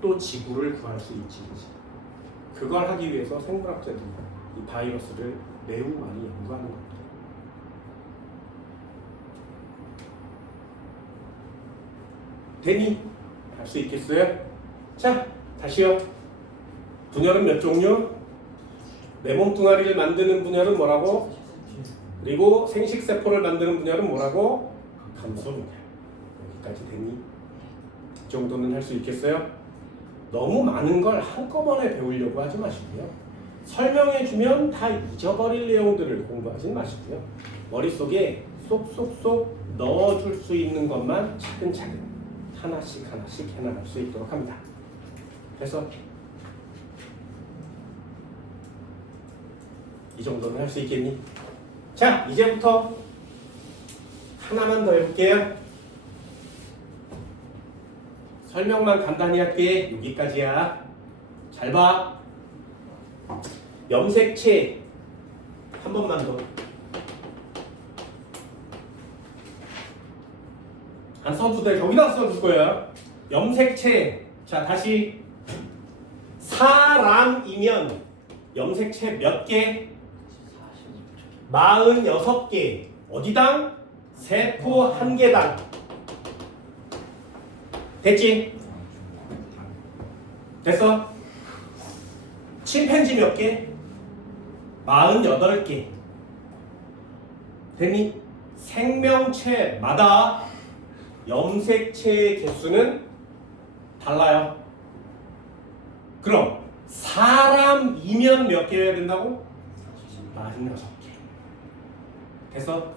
또 지구를 구할 수 있지. 그걸 하기 위해서 생물학자들이 이 바이러스를 매우 많이 연구하는 겁니다. 되니? 할 수 있겠어요? 자, 다시요. 분열은 몇 종류? 내 몸뚱아리를 만드는 분열은 뭐라고? 그리고 생식세포를 만드는 분열은 뭐라고? 감소분열. 여기까지 되니? 이 정도는 할 수 있겠어요? 너무 많은 걸 한꺼번에 배우려고 하지 마시고요. 설명해주면 다 잊어버릴 내용들을 공부하지 마시고요. 머릿속에 쏙쏙쏙 넣어줄 수 있는 것만 차근차근 하나씩 해나갈 수 있도록 합니다. 그래서 이 정도는 할 수 있겠니? 자, 이제부터 하나만 더 해볼게요. 설명만 간단히 할게. 여기까지야. 잘 봐. 염색체 한 번만 더. 안 써도 돼. 여기다 써줄 거야. 염색체. 자, 다시. 사람이면 염색체 몇 개? 46개. 어디당? 세포 1개당. 됐지? 됐어? 침팬지 몇 개? 48개. 됐니? 생명체마다 염색체의 개수는 달라요. 그럼 사람이면 몇 개여야 된다고? 46개. 그래서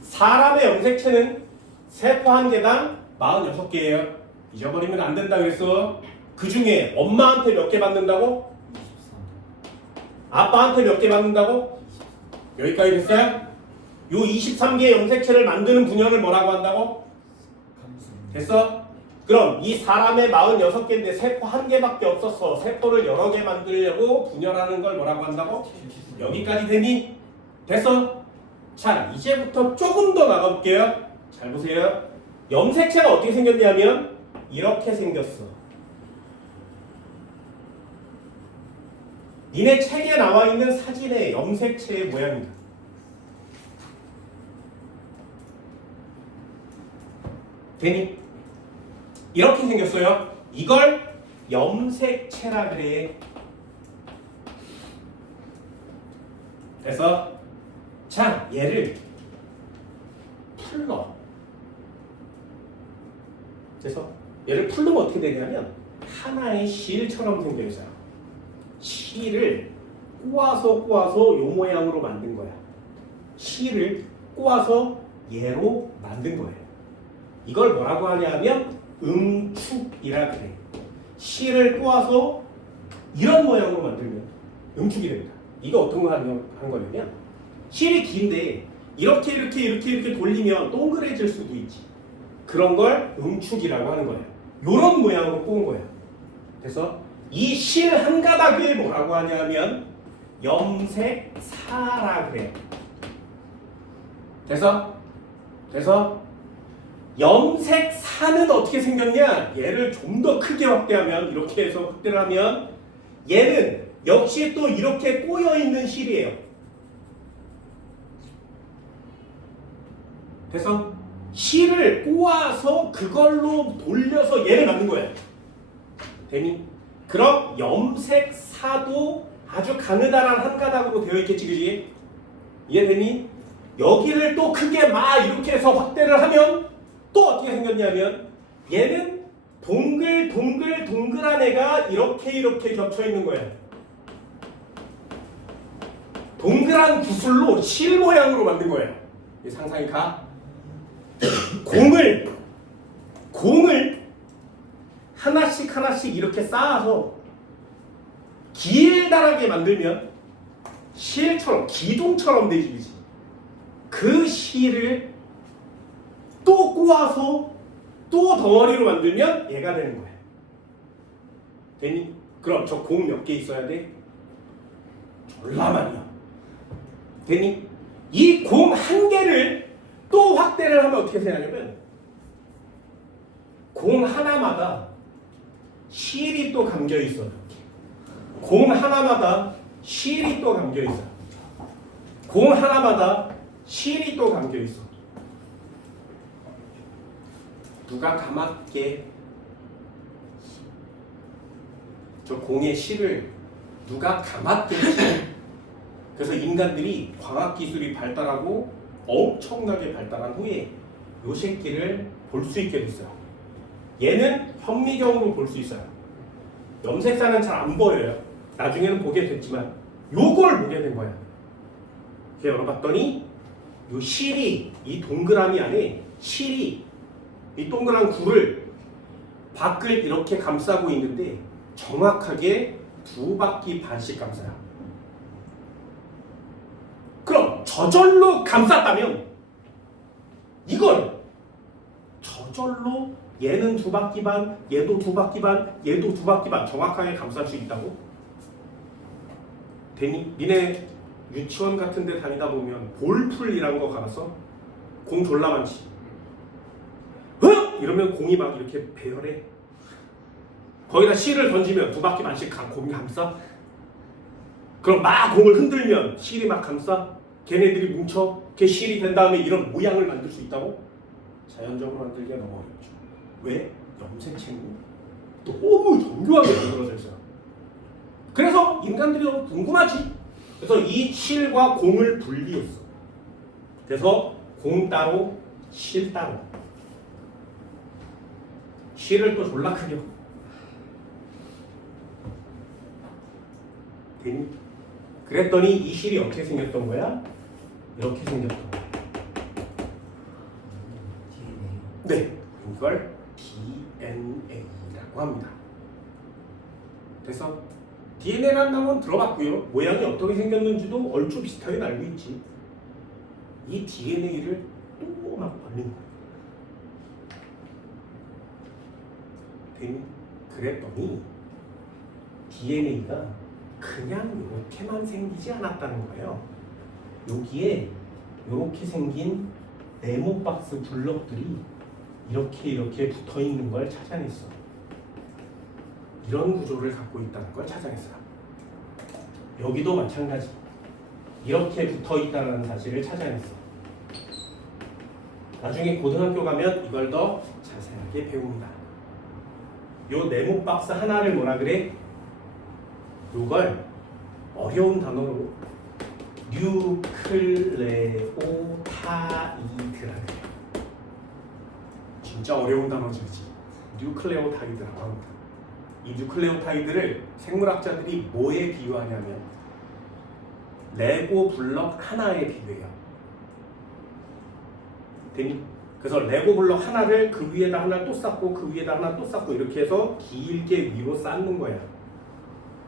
사람의 염색체는 세포 1개당 46개예요. 잊어버리면 안 된다 그랬어. 그 중에 엄마한테 몇 개 받는다고? 23. 아빠한테 몇 개 받는다고? 여기까지 됐어요? 요 23개의 염색체를 만드는 분열을 뭐라고 한다고? 됐어? 그럼 이 사람의 46개인데 세포 1개밖에 없었어. 세포를 여러 개 만들려고 분열하는 걸 뭐라고 한다고? 여기까지 되니? 됐어? 자, 이제부터 조금 더 나가볼게요. 잘 보세요. 염색체가 어떻게 생겼냐면 이렇게 생겼어. 니네 책에 나와 있는 사진의 염색체의 모양이다. 되니? 이렇게 생겼어요. 이걸 염색체라 그래. 그래서 자, 얘를 풀러. 그래서 얘를 풀르면 어떻게 되냐면 하나의 실처럼 생겨 있어요. 실을 꼬아서 요 모양으로 만든 거야. 실을 꼬아서 얘로 만든 거예요. 이걸 뭐라고 하냐면 응축이라 그래. 실을 꼬아서 이런 모양으로 만들면 응축이 됩니다. 이거 어떤 거 하는 거냐면 실이 긴데 이렇게 돌리면 동그래질 수도 있지. 그런 걸 응축이라고 하는 거예요. 이런 모양으로 꼬은 거예요. 그래서 이 실 한 가닥을 뭐라고 하냐면 염색사라 그래요. 돼서 염색사는 어떻게 생겼냐? 얘를 좀 더 크게 확대하면 이렇게 해서 확대를 하면 얘는 역시 또 이렇게 꼬여 있는 실이에요. 그래서 실을 꼬아서 그걸로 돌려서 얘를 만든 거예요. 되니? 그럼 염색사도 아주 가느다란 한 가닥으로 되어 있겠지, 그지? 이해되니? 여기를 또 크게 막 이렇게 해서 확대를 하면 또 어떻게 생겼냐면 얘는 동글동글한 애가 이렇게 겹쳐 있는 거야. 동그란 구슬로 실 모양으로 만든 거예요. 상상이 가? 공을 하나씩 이렇게 쌓아서 길다랗게 만들면 실처럼 기둥처럼 되지. 그 실을 또 꼬아서 또 덩어리로 만들면 얘가 되는 거야. 됐니? 그럼 저 공 몇 개 있어야 돼? 졸라 많이야. 됐니? 이 공 한 개를 또 확대를 하면 어떻게 되냐면 공 하나마다 실이 또 감겨 있어요. 공 하나마다 실이 또 감겨 있어요. 공 하나마다 실이 또 감겨 있어. 누가 감았게? 저 공의 실을 누가 감았겠지? 그래서 인간들이 과학기술이 발달하고 엄청나게 발달한 후에 요 새끼를 볼 수 있게 됐어요. 얘는 현미경으로 볼 수 있어요. 염색사는 잘 안 보여요. 나중에는 보게 됐지만 요걸 보게 된 거야. 그래서 열어봤더니 요 실이 이 동그라미 안에 실이 이 동그란 굴을 밖을 이렇게 감싸고 있는데 정확하게 2바퀴 반씩 감싸요. 그럼 저절로 감쌌다면 이걸 저절로 얘는 2바퀴 반, 얘도 2바퀴 반, 얘도 2바퀴 반 정확하게 감쌀 수 있다고? 되니? 니네 유치원 같은 데 다니다 보면 볼풀이란 거 가봤어? 공 졸라 많지? 이러면 공이 막 이렇게 배열해. 거기다 실을 던지면 2바퀴 반씩 공이 감싸? 그럼 막 공을 흔들면 실이 막 감싸? 걔네들이 뭉쳐? 걔 실이 된 다음에 이런 모양을 만들 수 있다고? 자연적으로 만들기가 너무 어렵죠. 왜? 염색체는 너무 정교하게 만들어져 있어요. 그래서 인간들이 너무 궁금하지. 그래서 이 실과 공을 분리했어. 그래서 공 따로, 실 따로. 실을 또 졸라 크게. 되니? 그랬더니 이 실이 어떻게 생겼던 거야? 이렇게 생겼던 거야. 네, 이걸 DNA라고 합니다. 그래서 DNA라는 단어는 들어봤고요. 모양이 어떻게 생겼는지도 얼추 비슷하게 알고 있지. 이 DNA를 또 막 벌린 거야. 되니? 그랬더니 DNA가 그냥 이렇게만 생기지 않았다는 거예요. 여기에 이렇게 생긴 네모박스 블럭들이 이렇게 붙어 있는 걸 찾아냈어. 이런 구조를 갖고 있다는 걸 찾아냈어요. 여기도 마찬가지. 이렇게 붙어 있다는 사실을 찾아냈어. 나중에 고등학교 가면 이걸 더 자세하게 배웁니다. 요 네모박스 하나를 뭐라 그래? 요걸 어려운 단어로 뉴클레오타이드라 그래요. 진짜 어려운 단어지. 뉴클레오타이드라고 합니다. 이 뉴클레오타이드를 생물학자들이 뭐에 비유하냐면 레고 블럭 하나에 비유해요. 되니? 그래서 레고 블럭 하나를 그 위에다 하나 또 쌓고 그 위에다 하나 또 쌓고 이렇게 해서 길게 위로 쌓는 거야.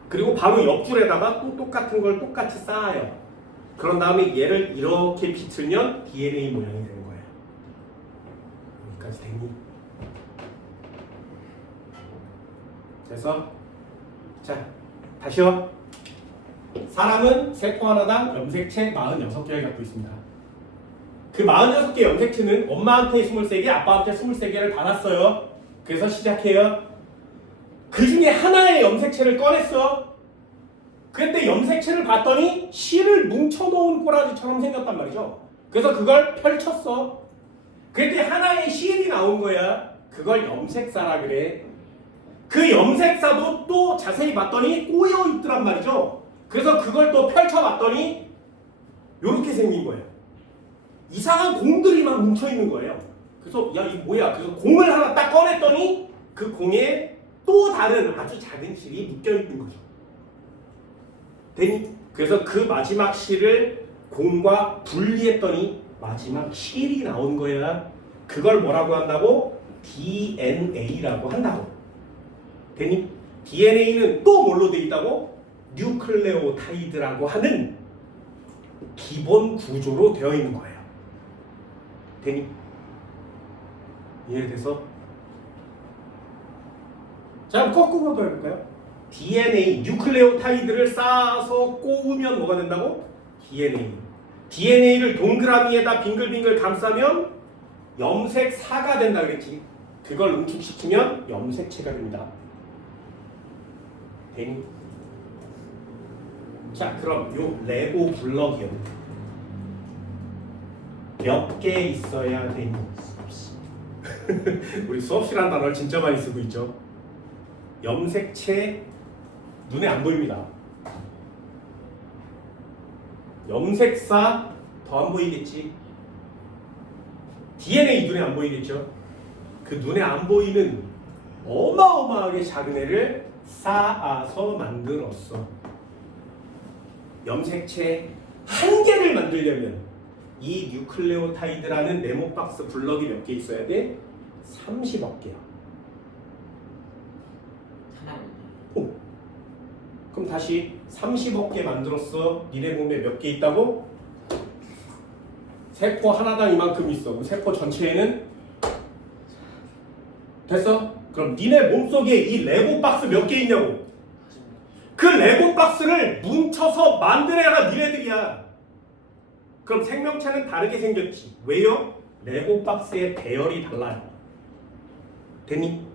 그리고 바로 옆줄에다가 또 똑같은 걸 똑같이 쌓아요. 그런 다음에 얘를 이렇게 비틀면 DNA 모양이 되는 거예요. 여기까지 되니? 그래서 자, 다시요. 사람은 세포 하나당 염색체 46개를 갖고 있습니다. 그 46개 염색체는 엄마한테 23개, 아빠한테 23개를 받았어요. 그래서 시작해요. 그 중에 하나의 염색체를 꺼냈어. 그때 염색체를 봤더니 실을 뭉쳐놓은 꼬라지처럼 생겼단 말이죠. 그래서 그걸 펼쳤어. 그때 하나의 실이 나온 거야. 그걸 염색사라 그래. 그 염색사도 또 자세히 봤더니 꼬여 있더란 말이죠. 그래서 그걸 또 펼쳐봤더니 이렇게 생긴 거예요. 이상한 공들이 막 뭉쳐있는 거예요. 그래서 야 이거 뭐야? 그래서 공을 하나 딱 꺼냈더니 그 공에 또 다른 아주 작은 실이 묶여있는 거죠. 되니? 그래서 그 마지막 실을 공과 분리했더니 마지막 실이 나온 거야. 그걸 뭐라고 한다고? DNA라고 한다고. 되니? DNA는 또 뭘로 되어 있다고? 뉴클레오타이드라고 하는 기본 구조로 되어 있는 거예요. 되니? 이해돼서? 자, 거꾸로도 해볼까요? DNA, 뉴클레오타이드를 쌓아서 꼬우면 뭐가 된다고? DNA. DNA를 동그라미에다 빙글빙글 감싸면 염색사가 된다 그랬지. 그걸 응축시키면 염색체가 됩니다. 되니? 자, 그럼 요 레고 블럭이요. 몇 개 있어야 되니? 우리 수업시라는 단어를 진짜 많이 쓰고 있죠. 염색체 눈에 안 보입니다. 염색사 더 안 보이겠지. DNA 눈에 안 보이겠죠. 그 눈에 안 보이는 어마어마하게 작은 애를 쌓아서 만들었어. 염색체 한 개를 만들려면 이 뉴클레오타이드라는 네모박스 블럭이 몇 개 있어야 돼? 30억 개야. 하나만. 오. 그럼 다시 30억 개 만들었어. 니네 몸에 몇 개 있다고? 세포 하나당 이만큼 있어. 그럼 세포 전체에는 됐어? 그럼 니네 몸속에 이 레고 박스 몇 개 있냐고? 그 레고 박스를 뭉쳐서 만든 애가 니네들이야. 그럼 생명체는 다르게 생겼지. 왜요? 레고 박스의 배열이 달라요. 됐니?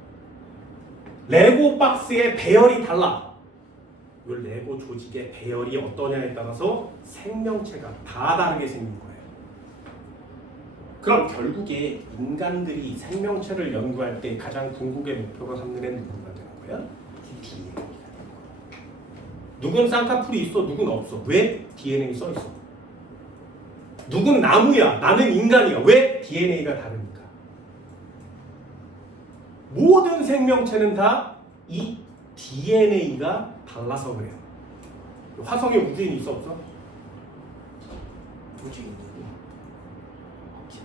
레고 박스의 배열이 달라. 이 레고 조직의 배열이 어떠냐에 따라서 생명체가 다 다르게 생긴 거예요. 그럼 결국에 인간들이 생명체를 연구할 때 가장 궁극의 목표로 삼는 애는 누구가 되는 거야? DNA가 되는 거야. 누군 쌍꺼풀이 있어, 누군 없어. 왜? DNA 써 있어. 누군 나무야, 나는 인간이야. 왜? DNA가 다르니까. 모든 생명체는 다 이 DNA가 달라서 그래요. 화성에 우주인 있어 없어? 우주인이 없지.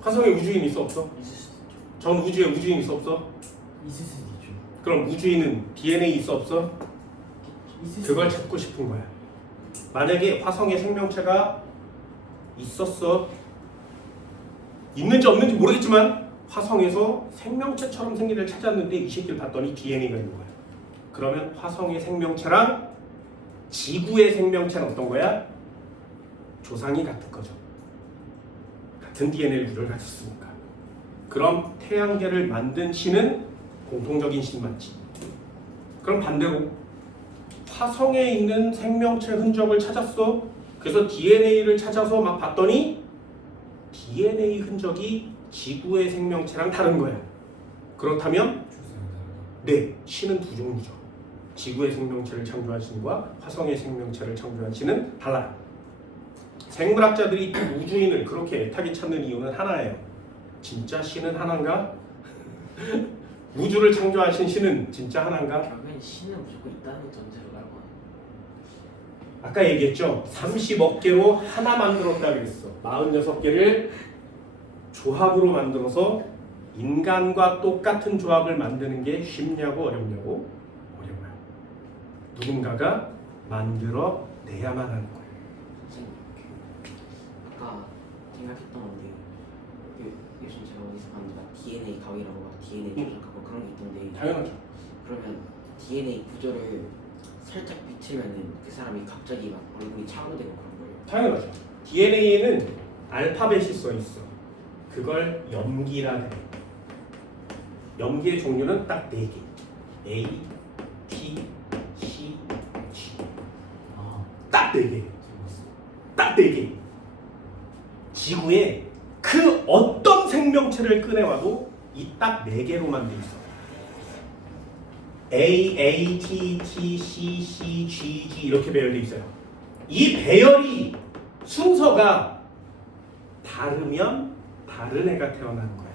화성에 우주인 있어 없어? 있을 수도 있죠. 전 우주에 우주인 있어 없어? 있을 수도 있죠. 그럼 우주인은 DNA 있어 없어? 있을 그걸 수도 찾고 싶은 거야. 만약에 화성에 생명체가 있었어. 있는지 없는지 모르겠지만 화성에서 생명체처럼 생긴 애를 찾았는데 이 새끼를 봤더니 DNA가 있는 거야. 그러면 화성의 생명체랑 지구의 생명체는 어떤 거야? 조상이 같은 거죠. 같은 DNA 구조를 가졌으니까. 그럼 태양계를 만든 신은 공통적인 신 맞지? 그럼 반대로 화성에 있는 생명체 흔적을 찾았어. 그래서 DNA를 찾아서 막 봤더니 DNA 흔적이 지구의 생명체랑 다른 거야. 그렇다면 네, 신은 두 종류죠. 지구의 생명체를 창조한 신과 화성의 생명체를 창조한 신은 달라요. 생물학자들이 우주인을 그렇게 애타게 찾는 이유는 하나예요. 진짜 신은 하나인가? 우주를 창조하신 신은 진짜 하나인가? 결국엔 신은 무조건 있다는 전제로 알고 하는. 아까 얘기했죠. 30억 개로 하나 만들었다 그랬어. 46개를 조합으로 만들어서 인간과 똑같은 조합을 만드는 게 쉽냐고 어렵냐고? 어려워요. 누군가가 만들어 내야만 하는 거예요. 선생님, 아까 생각했던 건데 요즘 제가 어디서 봤는데 막 DNA 가위라고 막 DNA 조작하고 그런 게 있던데 당연하죠. 그러면 DNA 구조를 살짝 비틀면은 그 사람이 갑자기 막 얼굴이 차고되고 그런 거예요. 당연하죠. DNA에는 알파벳이 써 있어. 그걸 염기라 해. 염기의 종류는 딱 4개. A, T, C, G. 딱 4개. 딱 4개. 지구에 그 어떤 생명체를 꺼내와도 이 딱 4개로만 돼 있어. A, A, T, T, C, C, G, G 이렇게 배열돼 있어요. 이 배열이 순서가 다르면 다른 애가 태어나는 거야.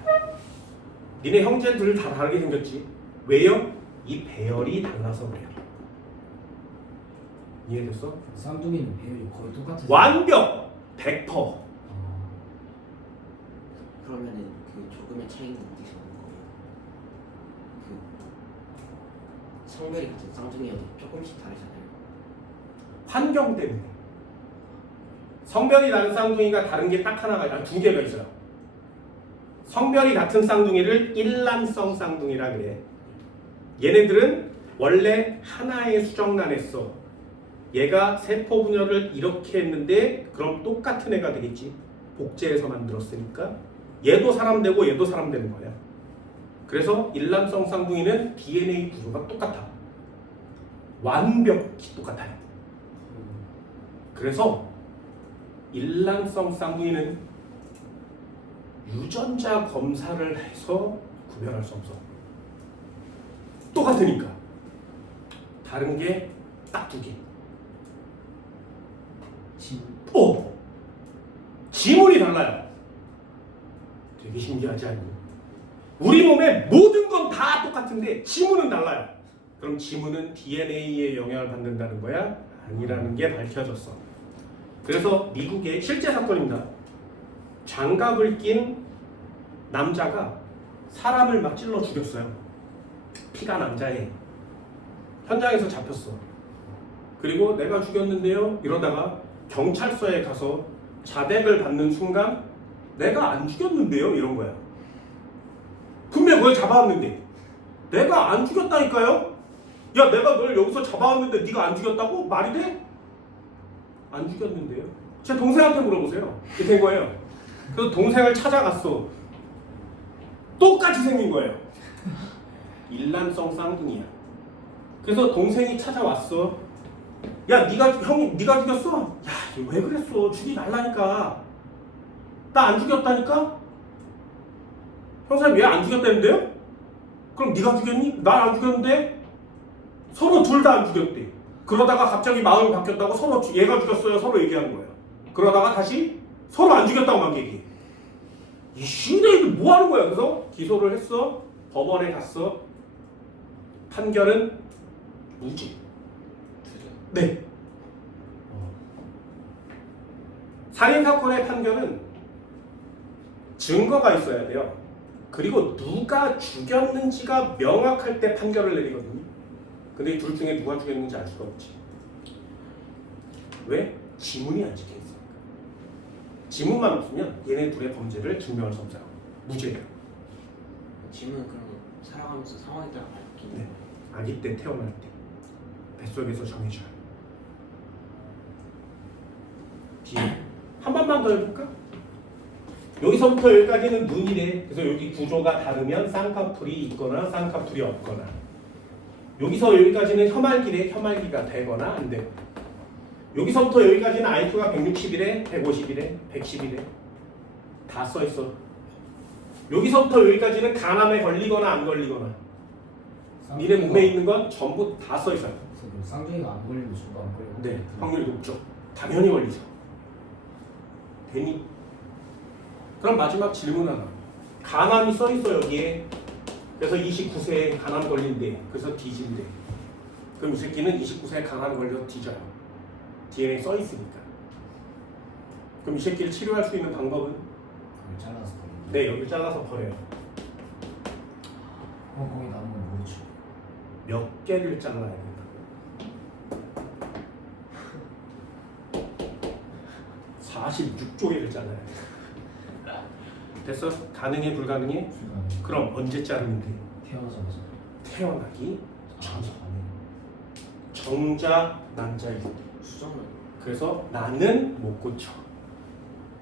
니네 형제들 다 다르게 생겼지. 왜요? 이 배열이 달라서 그래요. 이해됐어? 쌍둥이는 배열이 거의 똑같아서 완벽 100%. 그러면은 그 조금의 차이는 어디서 오는 거예요? 그 성별이 같은 쌍둥이여도 조금씩 다르잖아요. 환경 때문에. 성별이 다른 쌍둥이가 다른 게 딱 하나가 아니라 2개가 있어요. 성별이 같은 쌍둥이를 일란성 쌍둥이라 그래. 얘네들은 원래 하나의 수정란에 써. 얘가 세포 분열을 이렇게 했는데 그럼 똑같은 애가 되겠지. 복제해서 만들었으니까 얘도 사람 되고 얘도 사람 되는 거야. 그래서 일란성 쌍둥이는 DNA 구조가 똑같아. 완벽히 똑같아요. 그래서 일란성 쌍둥이는 유전자 검사를 해서 구별할 수 없어. 똑같으니까. 다른 게 딱 2개. 지문이 달라요. 되게 신기하지 않니? 우리 몸의 모든 건 다 똑같은데 지문은 달라요. 그럼 지문은 DNA에 영향을 받는다는 거야? 아니라는 게 밝혀졌어. 그래서 미국의 실제 사건입니다. 장갑을 낀 남자가 사람을 막 찔러 죽였어요. 피가 남자애. 현장에서 잡혔어. 그리고 내가 죽였는데요 이러다가 경찰서에 가서 자백을 받는 순간 내가 안 죽였는데요 이런 거야. 분명 그걸 잡아왔는데 내가 안 죽였다니까요. 야 내가 널 여기서 잡아왔는데 네가 안 죽였다고? 말이 돼? 안 죽였는데요. 제 동생한테 물어보세요. 그게 된 거예요. 그래서 동생을 찾아갔어. 똑같이 생긴 거예요. 일란성 쌍둥이야. 그래서 동생이 찾아왔어. 야 네가 죽였어? 야 왜 그랬어? 죽이지 말라니까. 나 안 죽였다니까? 형사님 왜 안 죽였다는데요? 그럼 네가 죽였니? 난 안 죽였는데? 서로 둘 다 안 죽였대. 그러다가 갑자기 마음이 바뀌었다고 서로 얘가 죽였어요 서로 얘기하는 거예요. 그러다가 다시 서로 안 죽였다고 막 얘기해. 이 신대이들 뭐 하는 거야? 그래서 기소를 했어. 법원에 갔어. 판결은 무죄. 네. 살인사건의 판결은 증거가 있어야 돼요. 그리고 누가 죽였는지가 명확할 때 판결을 내리거든요. 근데 이 둘 중에 누가 죽였는지 알 수가 없지. 왜? 지문이 안 찍혀 있으니까. 지문만 없으면 얘네 둘의 범죄를 증명할 수 없어요. 무죄예요. 지문은 그럼 살아가면서 상황에 따라 바뀌는 네. 아기 때 태어날 때 뱃속에서 정해져요. 뒤에 한 번만 더 해볼까? 여기서부터 여기까지는 눈이래. 그래서 여기 구조가 다르면 쌍꺼풀이 있거나 쌍꺼풀이 없거나. 여기서 여기까지는 혐알기래. 혐알기가 되거나 안 되고. 여기서부터 여기까지는 IQ가 160이래, 150이래, 110이래. 다 써있어. 여기서부터 여기까지는 간암에 걸리거나 안 걸리거나. 니네 몸에 있는 건 전부 다 써있어요. 쌍둥이가 안 걸리고 저도 안 걸리고. 네, 확률이 높죠. 당연히 걸리죠. 되니? 그럼 마지막 질문 하나. 간암이 써있어 여기에. 그래서 29세에 간암 걸린대. 그래서 뒤진대. 그럼 이 새끼는 29세에 간암 걸려서 뒤져요. DNA 써있으니까. 그럼 이 새끼를 치료할 수 있는 방법은? 그걸 잘라서 버리고. 네, 여기 잘라서 버려요. 그럼 거기 남은 건 뭐죠? 몇 개를 잘라야 된다. 46조개를 잘라야 돼. 됐어? 가능해? 불가능해? 불가능. 그럼 언제 자르면 돼? 태어나자마자. 태어나기 전. 전에. 정자 난자일 때. 수정은 그래서 나는 못 고쳐.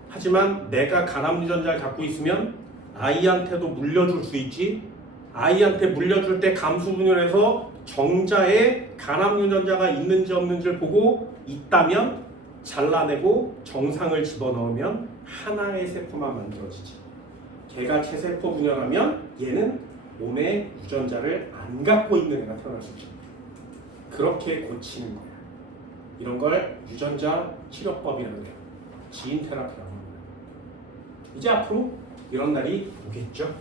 하지만 내가 간암 유전자를 갖고 있으면 아이한테도 물려줄 수 있지. 아이한테 물려줄 때 감수분열해서 정자에 간암 유전자가 있는지 없는지를 보고 있다면 잘라내고 정상을 집어넣으면 하나의 세포만 만들어지지. 걔가 체세포 분열하면 얘는 몸에 유전자를 안 갖고 있는 애가 태어날 수 있죠. 그렇게 고치는 거야. 이런 걸 유전자 치료법이라고 해요. 지인 테라피라고 합니다. 이제 앞으로 이런 날이 오겠죠.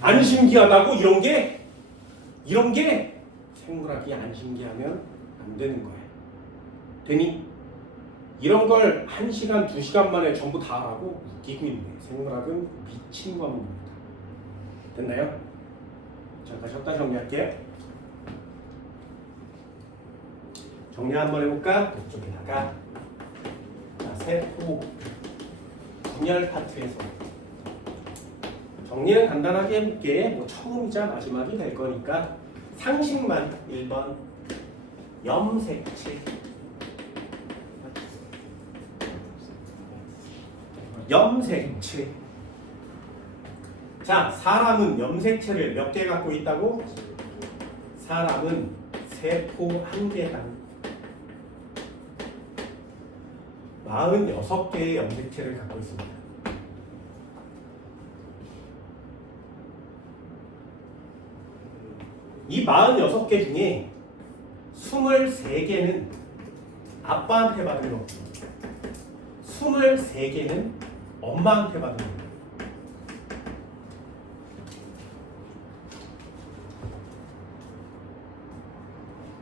안 신기하다고 이런 게 생물학이 안 신기하면 안 되는 거예요. 되니? 이런 걸 1시간, 2시간 만에 전부 다 하고 웃기고 있네. 생물학은 미친 과목입니다. 됐나요? 잠깐 쉬었다 정리할게요. 정리 한번 해볼까? 이쪽에다가 자, 세포 분열 파트에서 정리는 간단하게 해볼게. 뭐 처음이자 마지막이 될 거니까 상식만 1번 염색체. 염색체. 자, 사람은 염색체를 몇 개 갖고 있다고? 사람은 세포 1개당 46개의 염색체를 갖고 있습니다. 이 46개 중에 23개는 아빠한테 받은 거고 23개는 엄마한테 받은 거예요.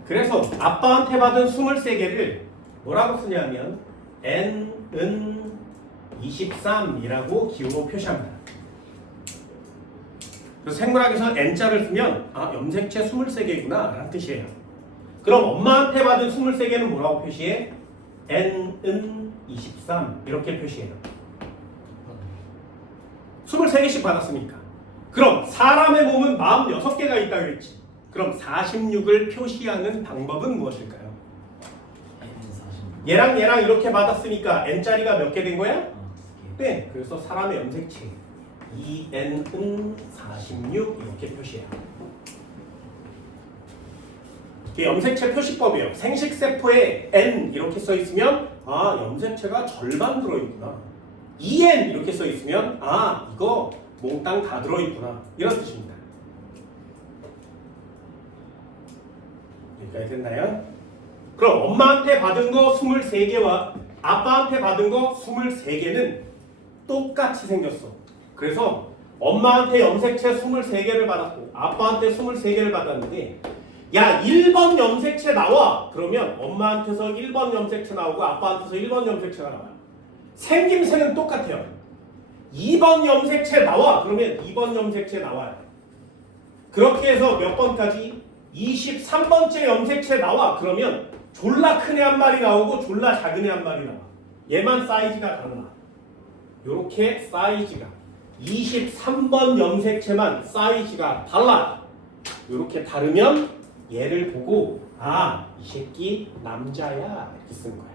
그래서 아빠한테 받은 23개를 뭐라고 쓰냐면 N은 23이라고 기호로 표시합니다. 그래서 생물학에서 N자를 쓰면 아 염색체 23개구나 라는 뜻이에요. 그럼 엄마한테 받은 23개는 뭐라고 표시해? N은 23 이렇게 표시해요. 23개씩 받았으니까. 그럼 사람의 몸은 46개가 있다고 했지. 그럼 46을 표시하는 방법은 무엇일까요? 얘랑 얘랑 이렇게 받았으니까 N자리가 몇 개 된 거야? 네, 그래서 사람의 염색체 2N은 46 이렇게 표시해요. 이게 염색체 표시법이에요. 생식세포에 N 이렇게 써 있으면 아 염색체가 절반 들어있구나. 2N 이렇게 써 있으면 아 이거 몽땅 다 들어있구나 이런 뜻입니다. 여기까지 됐나요? 그럼 엄마한테 받은 거 23개와 아빠한테 받은 거 23개는 똑같이 생겼어. 그래서 엄마한테 염색체 23개를 받았고 아빠한테 23개를 받았는데 야 1번 염색체 나와! 그러면 엄마한테서 1번 염색체 나오고 아빠한테서 1번 염색체가 나와요. 생김새는 똑같아요. 2번 염색체 나와! 그러면 2번 염색체 나와요. 그렇게 해서 몇 번까지? 23번째 염색체 나와! 그러면 졸라 큰 애 한 마리 나오고 졸라 작은 애 한 마리 나와. 얘만 사이즈가 달라. 요렇게 사이즈가 23번 염색체만 사이즈가 달라. 요렇게 다르면 얘를 보고 아, 이 새끼 남자야 이렇게 쓰는 거야.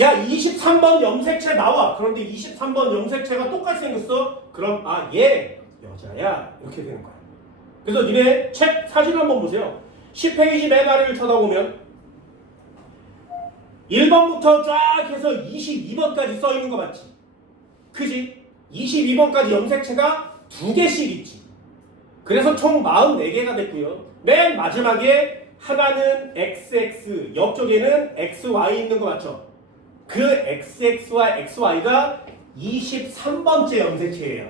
야 23번 염색체 나와. 그런데 23번 염색체가 똑같이 생겼어. 그럼 아, 얘 여자야 이렇게 되는 거야. 그래서 니네 책 사진 한번 보세요. 10페이지 맨 아래를 쳐다보면 1번부터 쫙 해서 22번까지 써 있는 거 맞지? 그지? 22번까지 염색체가 2개씩 있지. 그래서 총 44개가 됐고요. 맨 마지막에 하나는 XX, 옆쪽에는 XY 있는 거 맞죠? 그 XX와 XY가 23번째 염색체예요.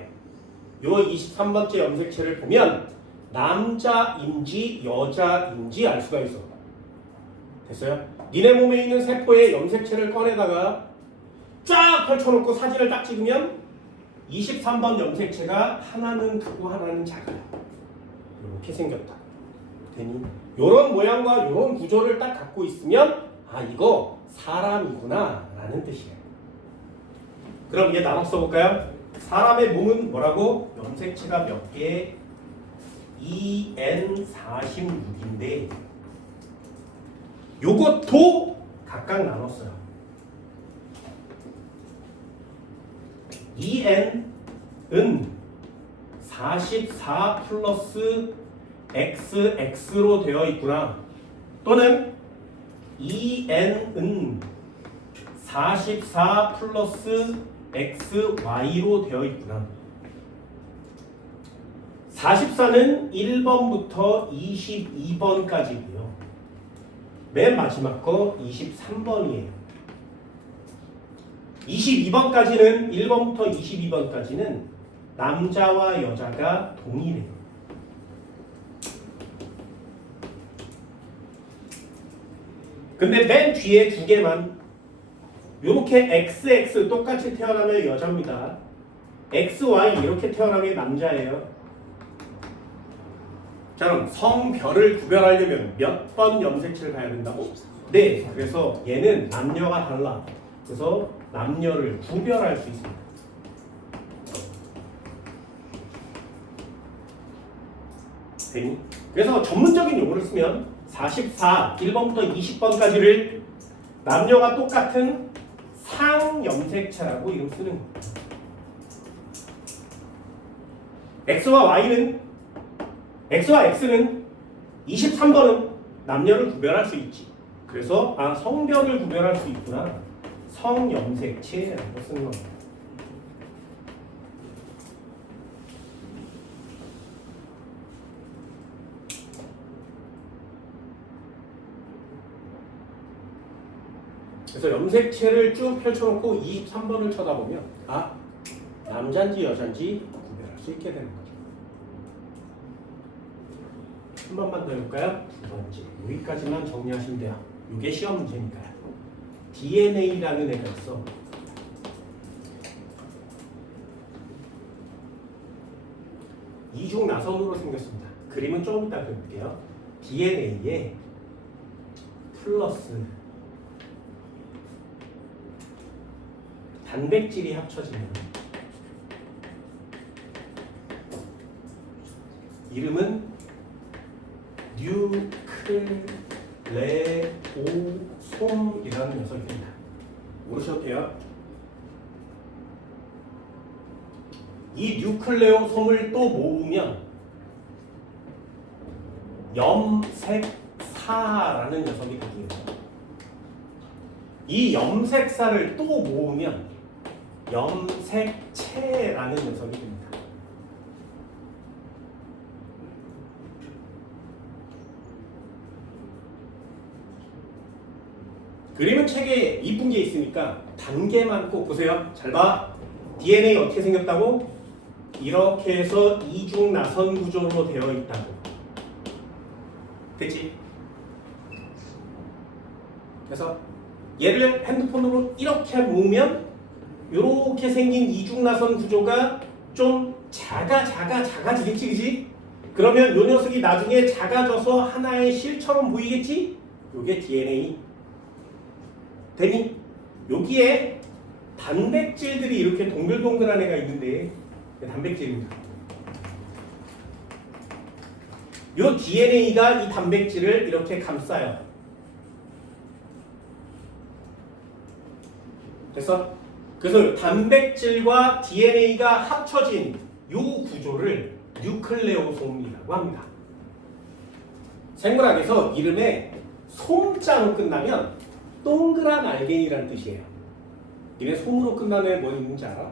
요 23번째 염색체를 보면 남자인지 여자인지 알 수가 있어. 됐어요? 니네 몸에 있는 세포의 염색체를 꺼내다가 쫙 펼쳐놓고 사진을 딱 찍으면 23번 염색체가 하나는 크고 하나는 작아요. 이렇게 생겼다. 되니? 요런 모양과 요런 구조를 딱 갖고 있으면 아 이거 사람이구나 라는 뜻이에요. 그럼 이제 나눠 써볼까요? 사람의 몸은 뭐라고? 염색체가 몇 개? EN46인데 요것도 각각 나눴어요. EN은 44 플러스 XX로 되어 있구나. 또는 EN은 44 플러스 XY로 되어 있구나. 44는 1번부터 22번까지고요. 맨 마지막 거 23번이에요. 22번까지는 1번부터 22번까지는 남자와 여자가 동일해요. 근데 맨 뒤에 2개만 요렇게 XX 똑같이 태어나면 여자입니다. XY 이렇게 태어나면 남자예요. 자, 그럼 성별을 구별하려면 몇 번 염색체를 봐야 된다고? 네, 그래서 얘는 남녀가 달라. 그래서 남녀를 구별할 수 있습니다. 되니? 그래서 전문적인 용어를 쓰면 44, 1번부터 20번까지를 남녀가 똑같은 상염색체라고 이름 쓰는 거예요. X와 X는 23번은 남녀를 구별할 수 있지. 그래서 성별을 구별할 수 있구나. 성염색체라고 쓰는 겁니다. 그래서 염색체를 쭉 펼쳐놓고 23번을 쳐다보면 남잔지 여잔지 구별할 수 있게 되는 거죠. 한 번만 더 해볼까요? 두 번째, 여기까지만 정리하시면 돼요. 이게 시험 문제니까요. DNA라는 애가 있어. 이중 나선으로 생겼습니다. 그림은 조금 이따 그려볼게요. DNA에 플러스 단백질이 합쳐지면 이름은 뉴클레오솜이라는 녀석입니다. 모르셔도 돼요. 이 뉴클레오솜을 또 모으면 염색사라는 녀석이 되고요. 이 염색사를 또 모으면 염색체라는 녀석이 됩니다. 그림은 책에 이쁜 게 있으니까 단계만 꼭 보세요. 잘 봐. DNA 어떻게 생겼다고? 이렇게 해서 이중 나선 구조로 되어 있다고. 됐지? 그래서 얘를 핸드폰으로 이렇게 모으면 이렇게 생긴 이중 나선 구조가 좀 작아지겠지, 그지? 그러면 이 녀석이 나중에 작아져서 하나의 실처럼 보이겠지? 요게 DNA. 되니? 여기에 단백질들이 이렇게 동글동글한 애가 있는데 단백질입니다. 요 DNA가 이 단백질을 이렇게 감싸요. 그래서 단백질과 DNA가 합쳐진 요 구조를 뉴클레오솜이라고 합니다. 생물학에서 이름에 솜자로 끝나면 동그란 알갱이라는 뜻이에요. 니네 솜으로 끝나는 애 뭐 있는지 알아?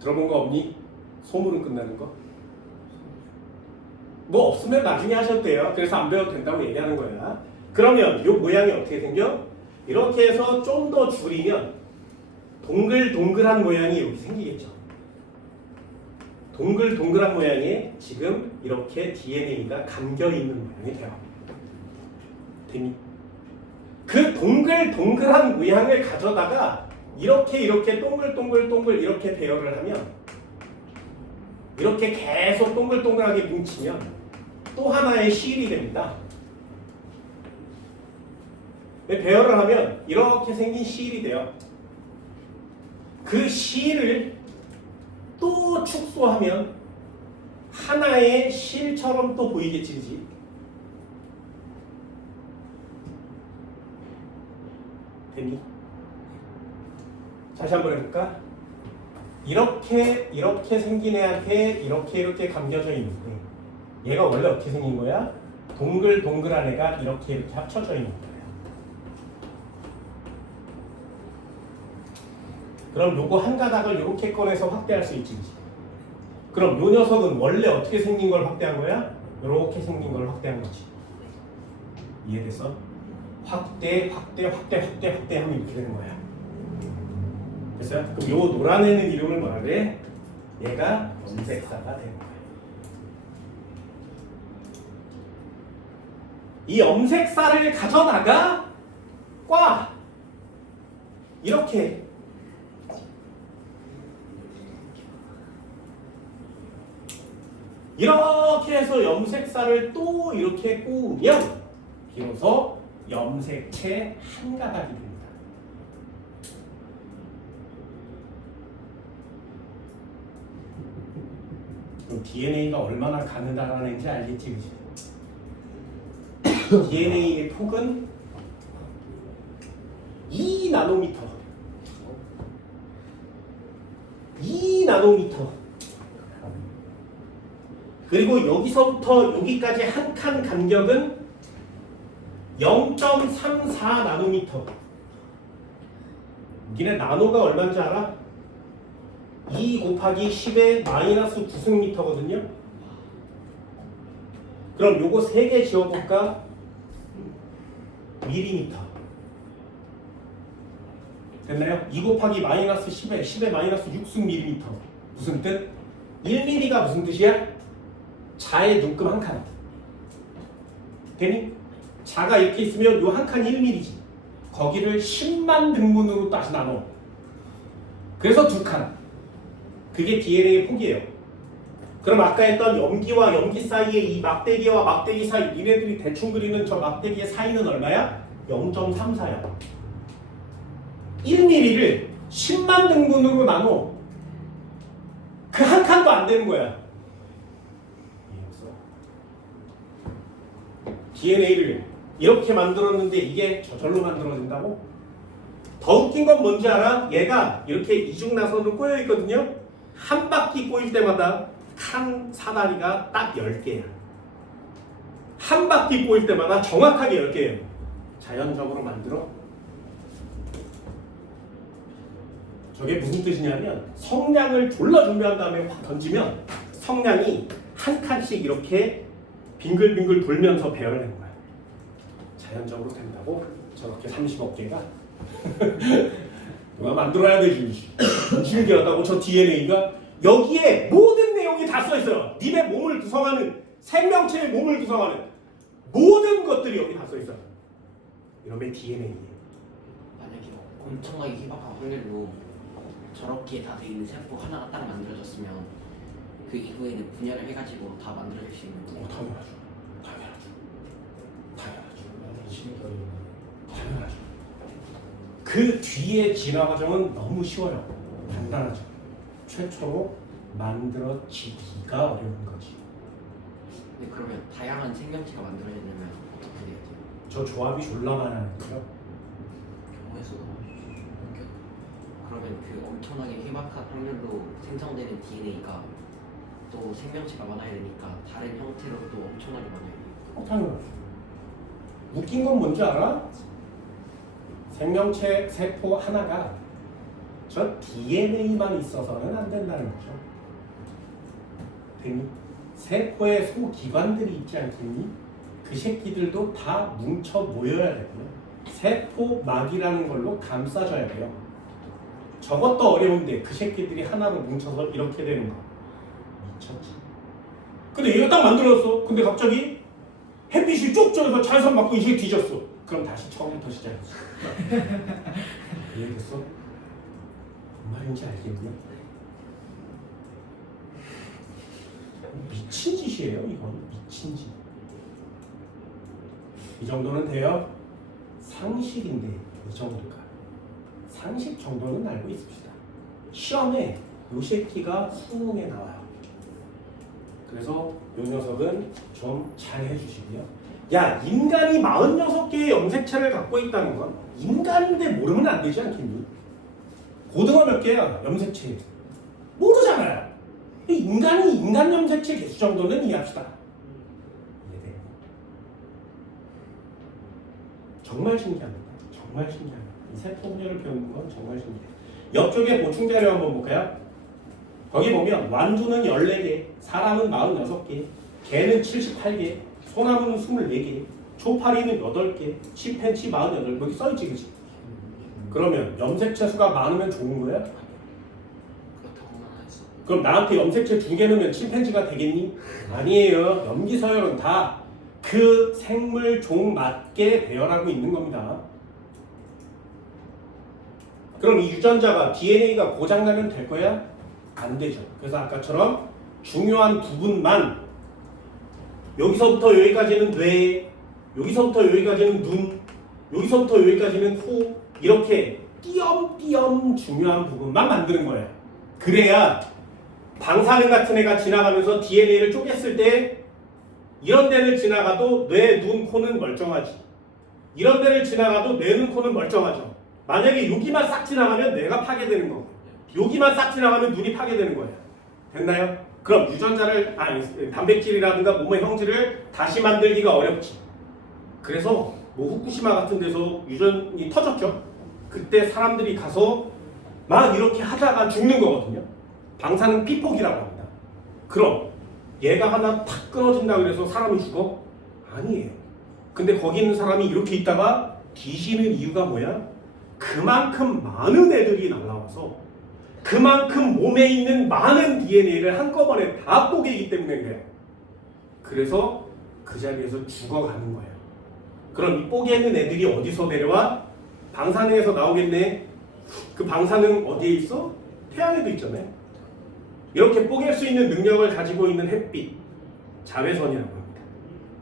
들어본 거 없니? 솜으로 끝나는 거? 뭐 없으면 나중에 하셔도 돼요. 그래서 안 배워도 된다고 얘기하는 거야. 그러면 이 모양이 어떻게 생겨? 이렇게 해서 좀 더 줄이면 동글동글한 모양이 여기 생기겠죠. 동글동글한 모양에 지금 이렇게 DNA가 감겨있는 모양이 돼요. 되니? 그 동글동글한 모양을 가져다가 이렇게 동글동글 이렇게 배열을 하면 이렇게 계속 동글동글하게 뭉치면 또 하나의 실이 됩니다. 배열을 하면 이렇게 생긴 실이 돼요. 그 실을 또 축소하면 하나의 실처럼 또 보이겠지, 그지? 되니? 다시 한번 해볼까? 이렇게 생긴 애한테 이렇게 감겨져 있는데 얘가 원래 어떻게 생긴 거야? 동글동글한 애가 이렇게 합쳐져 있는 거예요. 그럼 요거 한 가닥을 이렇게 꺼내서 확대할 수 있지, 그치? 그럼 요 녀석은 원래 어떻게 생긴 걸 확대한 거야? 이렇게 생긴 걸 확대한 거지. 이해됐어? 확대 하면 이렇게 되는 거야. 됐어요? 그럼 요 노란 애는 이름을 뭐라 그래? 얘가 염색사가 되는 거야. 이 염색사를 가져다가 이렇게 해서 염색사를 또 이렇게 꼬우면 비로소 염색체 한 가닥이 됩니다. 그럼 DNA가 얼마나 가느다란 애인지 알겠지, 그지? DNA의 폭은 2나노미터. 2나노미터. 그리고 여기서부터 여기까지 한 칸 간격은 0.34나노미터. 니네 나노가 얼마인지 알아? 2 곱하기 10의 마이너스 9승미터거든요. 그럼 요거 3개 지워볼까? 밀리미터. 됐나요? 2 곱하기 마이너스 10의 마이너스 6승 밀리미터. 무슨 뜻? 1mm가 무슨 뜻이야? 자의 눈금 한 칸. 되니? 자가 이렇게 있으면 요 한 칸이 1mm지. 거기를 10만 등분으로 다시 나눠. 그래서 2칸. 그게 DNA의 폭이에요. 그럼 아까 했던 염기와 염기 사이의 이 막대기와 막대기 사이, 니네들이 대충 그리는 저 막대기의 사이는 얼마야? 0.34야. 1mm를 10만 등분으로 나눠. 그 한 칸도 안 되는 거야. DNA를 이렇게 만들었는데 이게 저절로 만들어진다고? 더 웃긴 건 뭔지 알아? 얘가 이렇게 이중나선으로 꼬여 있거든요. 한 바퀴 꼬일 때마다 칸 사다리가 딱 10개야. 한 바퀴 꼬일 때마다 정확하게 10개예요. 자연적으로 만들어. 저게 무슨 뜻이냐면 성냥을 졸라 준비한 다음에 확 던지면 성냥이 한 칸씩 이렇게 빙글빙글 돌면서 배열된 거야. 자연적으로 된다고? 저렇게 30억 개가? 누가 만들어야 되지. 신기하다고. 저 DNA가 여기에 모든 내용이 다 써있어요. 니네 몸을 구성하는, 생명체의 몸을 구성하는 모든 것들이 여기 다 써있어요. 이놈의 DNA에. 만약에 엄청나게 희박한 확률로 저렇게 다 돼 있는 세포 하나가 딱 만들어졌으면 그 이후에는 분열을 해가지고 다 만들어질 수 있는 거예요. 당연하죠. 그 뒤에 진화 과정은 너무 쉬워요. 간단하죠. 최초로 만들어지기가 어려운 거지. 근데 그러면 다양한 생명체가 만들어지려면 어떻게 돼야 돼요? 저 조합이 졸라 많아요. 경우에서 그러면 그 엄청나게 희박한 확률로 생성되는 DNA가 또 생명체가 많아야 되니까 다른 형태로 또 엄청나게 많아야 돼요. 당연하죠. 웃긴 건 뭔지 알아? 생명체 세포 하나가 저 DNA만 있어서는 안 된다는 거죠. 됐니? 세포의 소기관들이 있지 않겠니? 그 새끼들도 다 뭉쳐 모여야 되고요. 세포막이라는 걸로 감싸줘야 돼요. 저것도 어려운데 그 새끼들이 하나로 뭉쳐서 이렇게 되는 거. 미쳤지. 근데 얘가 딱 만들었어. 근데 갑자기 햇빛이 쭉 져서 자외선 맞고 이게 뒤졌어. 그럼 다시 처음부터 시작이지. 이해됐어? 뭔 말인지 알겠냐? 미친 짓이에요, 이건. 미친 짓. 이 정도는 돼요? 상식인데 이 정도가. 상식 정도는 알고 있읍시다. 시험에 요 새끼가 수능에 나와요. 그래서 요 녀석은 좀 잘 해주시고요. 야, 인간이 46개의 염색체를 갖고 있다는 건 인간인데 모르면 안 되지 않겠니? 고등어 몇 개야, 염색체? 모르잖아요. 인간이 인간 염색체 개수 정도는 이해합시다. 이해돼? 정말 신기합니다. 정말 신기합니다. 이 세포 분열을 배우는 건 정말 신기해요. 옆쪽에 보충 자료 한번 볼까요? 거기 보면 완두는 14개, 사람은 46개, 개는 78개, 소나무는 24개, 초파리는 8개, 침팬치 48개. 여기 써있지, 그치? 그러면 염색체 수가 많으면 좋은 거야? 그렇다고만 했어. 그럼 나한테 염색체 2개 넣으면 침팬지가 되겠니? 아니에요. 염기서열은 다 그 생물 종 맞게 배열하고 있는 겁니다. 그럼 이 유전자가 DNA가 고장나면 될 거야? 안 되죠. 그래서 아까처럼 중요한 부분만 여기서부터 여기까지는 뇌, 여기서부터 여기까지는 눈, 여기서부터 여기까지는 코, 이렇게 띄엄띄엄 중요한 부분만 만드는 거예요. 그래야 방사능 같은 애가 지나가면서 DNA를 쪼갰을 때 이런 데를 지나가도 뇌, 눈, 코는 멀쩡하지. 이런 데를 지나가도 뇌, 눈, 코는 멀쩡하죠. 만약에 여기만 싹 지나가면 뇌가 파괴되는 거고 여기만 싹 지나가면 눈이 파괴되는 거예요. 됐나요? 그럼 유전자를 단백질이라든가 몸의 형질을 다시 만들기가 어렵지. 그래서 뭐 후쿠시마 같은 데서 유전이 터졌죠. 그때 사람들이 가서 막 이렇게 하다가 죽는 거거든요. 방사능 피폭이라고 합니다. 그럼 얘가 하나 탁 끊어진다 그래서 사람이 죽어? 아니에요. 근데 거기 있는 사람이 이렇게 있다가 뒤지는 이유가 뭐야? 그만큼 많은 애들이 날라와서 그만큼 몸에 있는 많은 DNA를 한꺼번에 다 뽀개기 때문인 거예요. 그래서 그 자리에서 죽어가는 거예요. 그럼 이 뽀개는 애들이 어디서 내려와? 방사능에서 나오겠네. 그 방사능 어디에 있어? 태양에도 있잖아요. 이렇게 뽀갤 수 있는 능력을 가지고 있는 햇빛, 자외선이라고 합니다.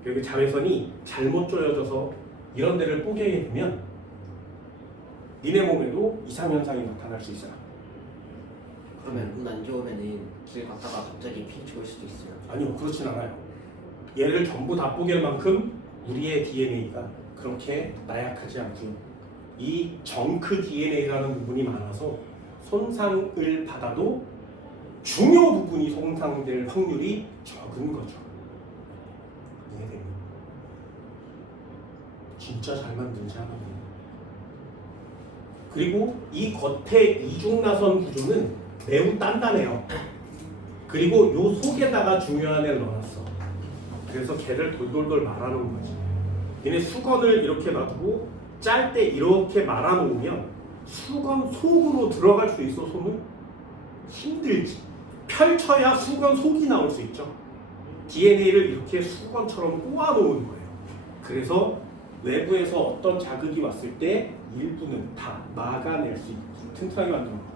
그리고 자외선이 잘못 쪼여져서 이런 데를 뽀개게 되면 니네 몸에도 이상현상이 나타날 수 있어요. 그러면 운 안 좋으면은 길 갔다가 갑자기 피 죽을 수도 있어요. 아니요, 그렇진 않아요. 얘를 전부 다 뽀갤 만큼 우리의 DNA가 그렇게 나약하지 않고요. 이 정크 DNA라는 부분이 많아서 손상을 받아도 중요 부분이 손상될 확률이 적은 거죠. 이해됩니까? 진짜 잘 만든지 하나요. 그리고 이 겉에 이중나선 구조는 매우 단단해요. 그리고 요 속에다가 중요한 애를 넣어놨어. 그래서 걔를 돌돌돌 말아놓은 거지. 얘네 수건을 이렇게 놔두고 짤 때 이렇게 말아놓으면 수건 속으로 들어갈 수 있어. 손은 힘들지. 펼쳐야 수건 속이 나올 수 있죠. DNA를 이렇게 수건처럼 꼬아놓은 거예요. 그래서 외부에서 어떤 자극이 왔을 때 일부는 다 막아낼 수 있고 튼튼하게 만드는 거죠.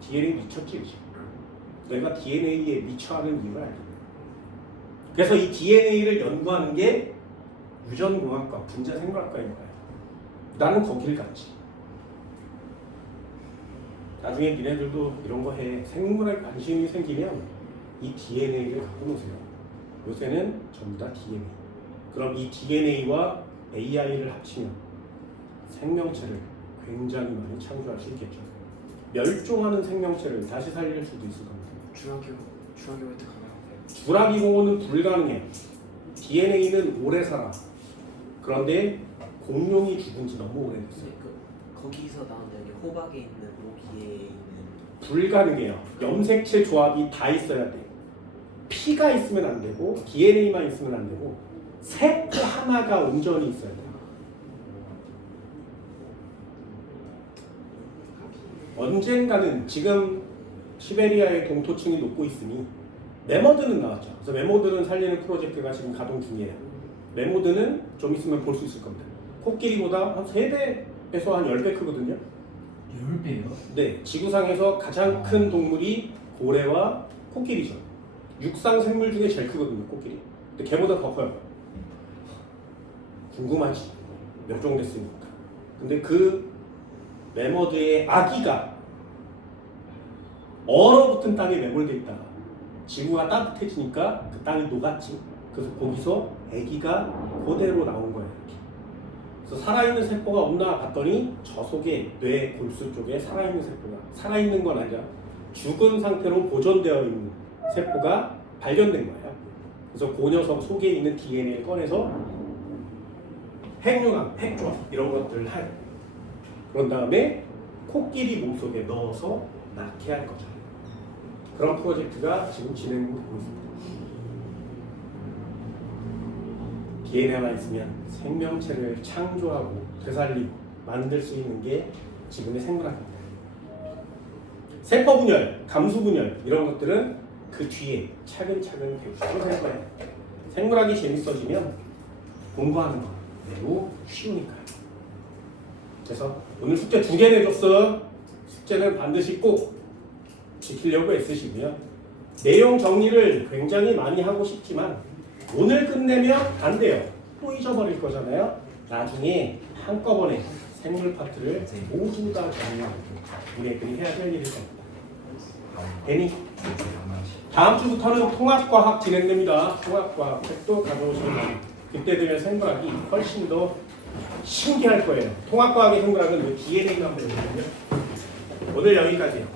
DNA 미쳤지, 그치? 내가 DNA에 미쳐하는 이유를 알죠. 그래서 이 DNA를 연구하는 게 유전공학과, 분자생물학과인 거예요. 나는 거길 갔지. 나중에 니네들도 이런 거 해. 생물에 관심이 생기면 이 DNA를 갖고 노세요. 요새는 전부 다 DNA. 그럼 이 DNA와 AI를 합치면 생명체를 굉장히 많이 창조할 수 있겠죠. 멸종하는 생명체를 다시 살릴 수도 있을 겁니다. 주라기 획득하나요? 주라기 공원은 불가능해. DNA는 오래 살아. 그런데 공룡이 죽은 지 너무 오래됐어요. 거기서 나온 여기 호박에 있는 모기에 있는 불가능해요. 염색체 조합이 다 있어야 돼. 피가 있으면 안 되고 DNA만 있으면 안 되고 세포 하나가 온전히 있어야 돼. 언젠가는 지금 시베리아의 동토층이 녹고 있으니 메모드는 나왔죠. 그래서 메모드는 살리는 프로젝트가 지금 가동 중이에요. 메모드는 좀 있으면 볼 수 있을 겁니다. 코끼리보다 한 3배에서 한 10배 크거든요. 10배요? 네, 지구상에서 가장 큰 동물이 고래와 코끼리죠. 육상 생물 중에 제일 크거든요, 코끼리. 근데 걔보다 더 커요. 궁금하지? 멸종됐으니까. 근데 그 매머드의 아기가 얼어붙은 땅에 매몰돼 있다가 지구가 따뜻해지니까 그 땅이 녹았지. 그래서 거기서 아기가 그대로 나온 거예요. 이렇게. 그래서 살아있는 세포가 없나 봤더니 저 속에 뇌 골수 쪽에 살아있는 세포가, 살아있는 건 아니라 죽은 상태로 보존되어 있는 세포가 발견된 거예요. 그래서 그 녀석 속에 있는 DNA를 꺼내서 핵융합, 핵조합 이런 것들을 해요. 그런 다음에 코끼리 몸속에 넣어서 낳게 할 거죠. 그런 프로젝트가 지금 진행되고 있습니다. DNA가 있으면 생명체를 창조하고 되살리고 만들 수 있는 게 지금의 생물학입니다. 세포 분열, 감수 분열 이런 것들은 그 뒤에 차근차근 배우실 거예요. 생물학이 재밌어지면 공부하는 거 매우 쉬우니까요. 그래서 오늘 숙제 2개 내줬어. 숙제는 반드시 꼭 지키려고 애쓰시고요. 내용 정리를 굉장히 많이 하고 싶지만 오늘 끝내면 안 돼요. 또 잊어버릴 거잖아요. 나중에 한꺼번에 생물 파트를 모두 다 정리하고 우리들이 해야 될 일일 겁니다. 되니? 다음 주부터는 통합과학 진행됩니다. 통합과학 책도 가져오시면 그때 되면 생각이 훨씬 더 신기할 거예요. 통합과학의 생각은 DNA만 배우거든요. 오늘 여기까지요.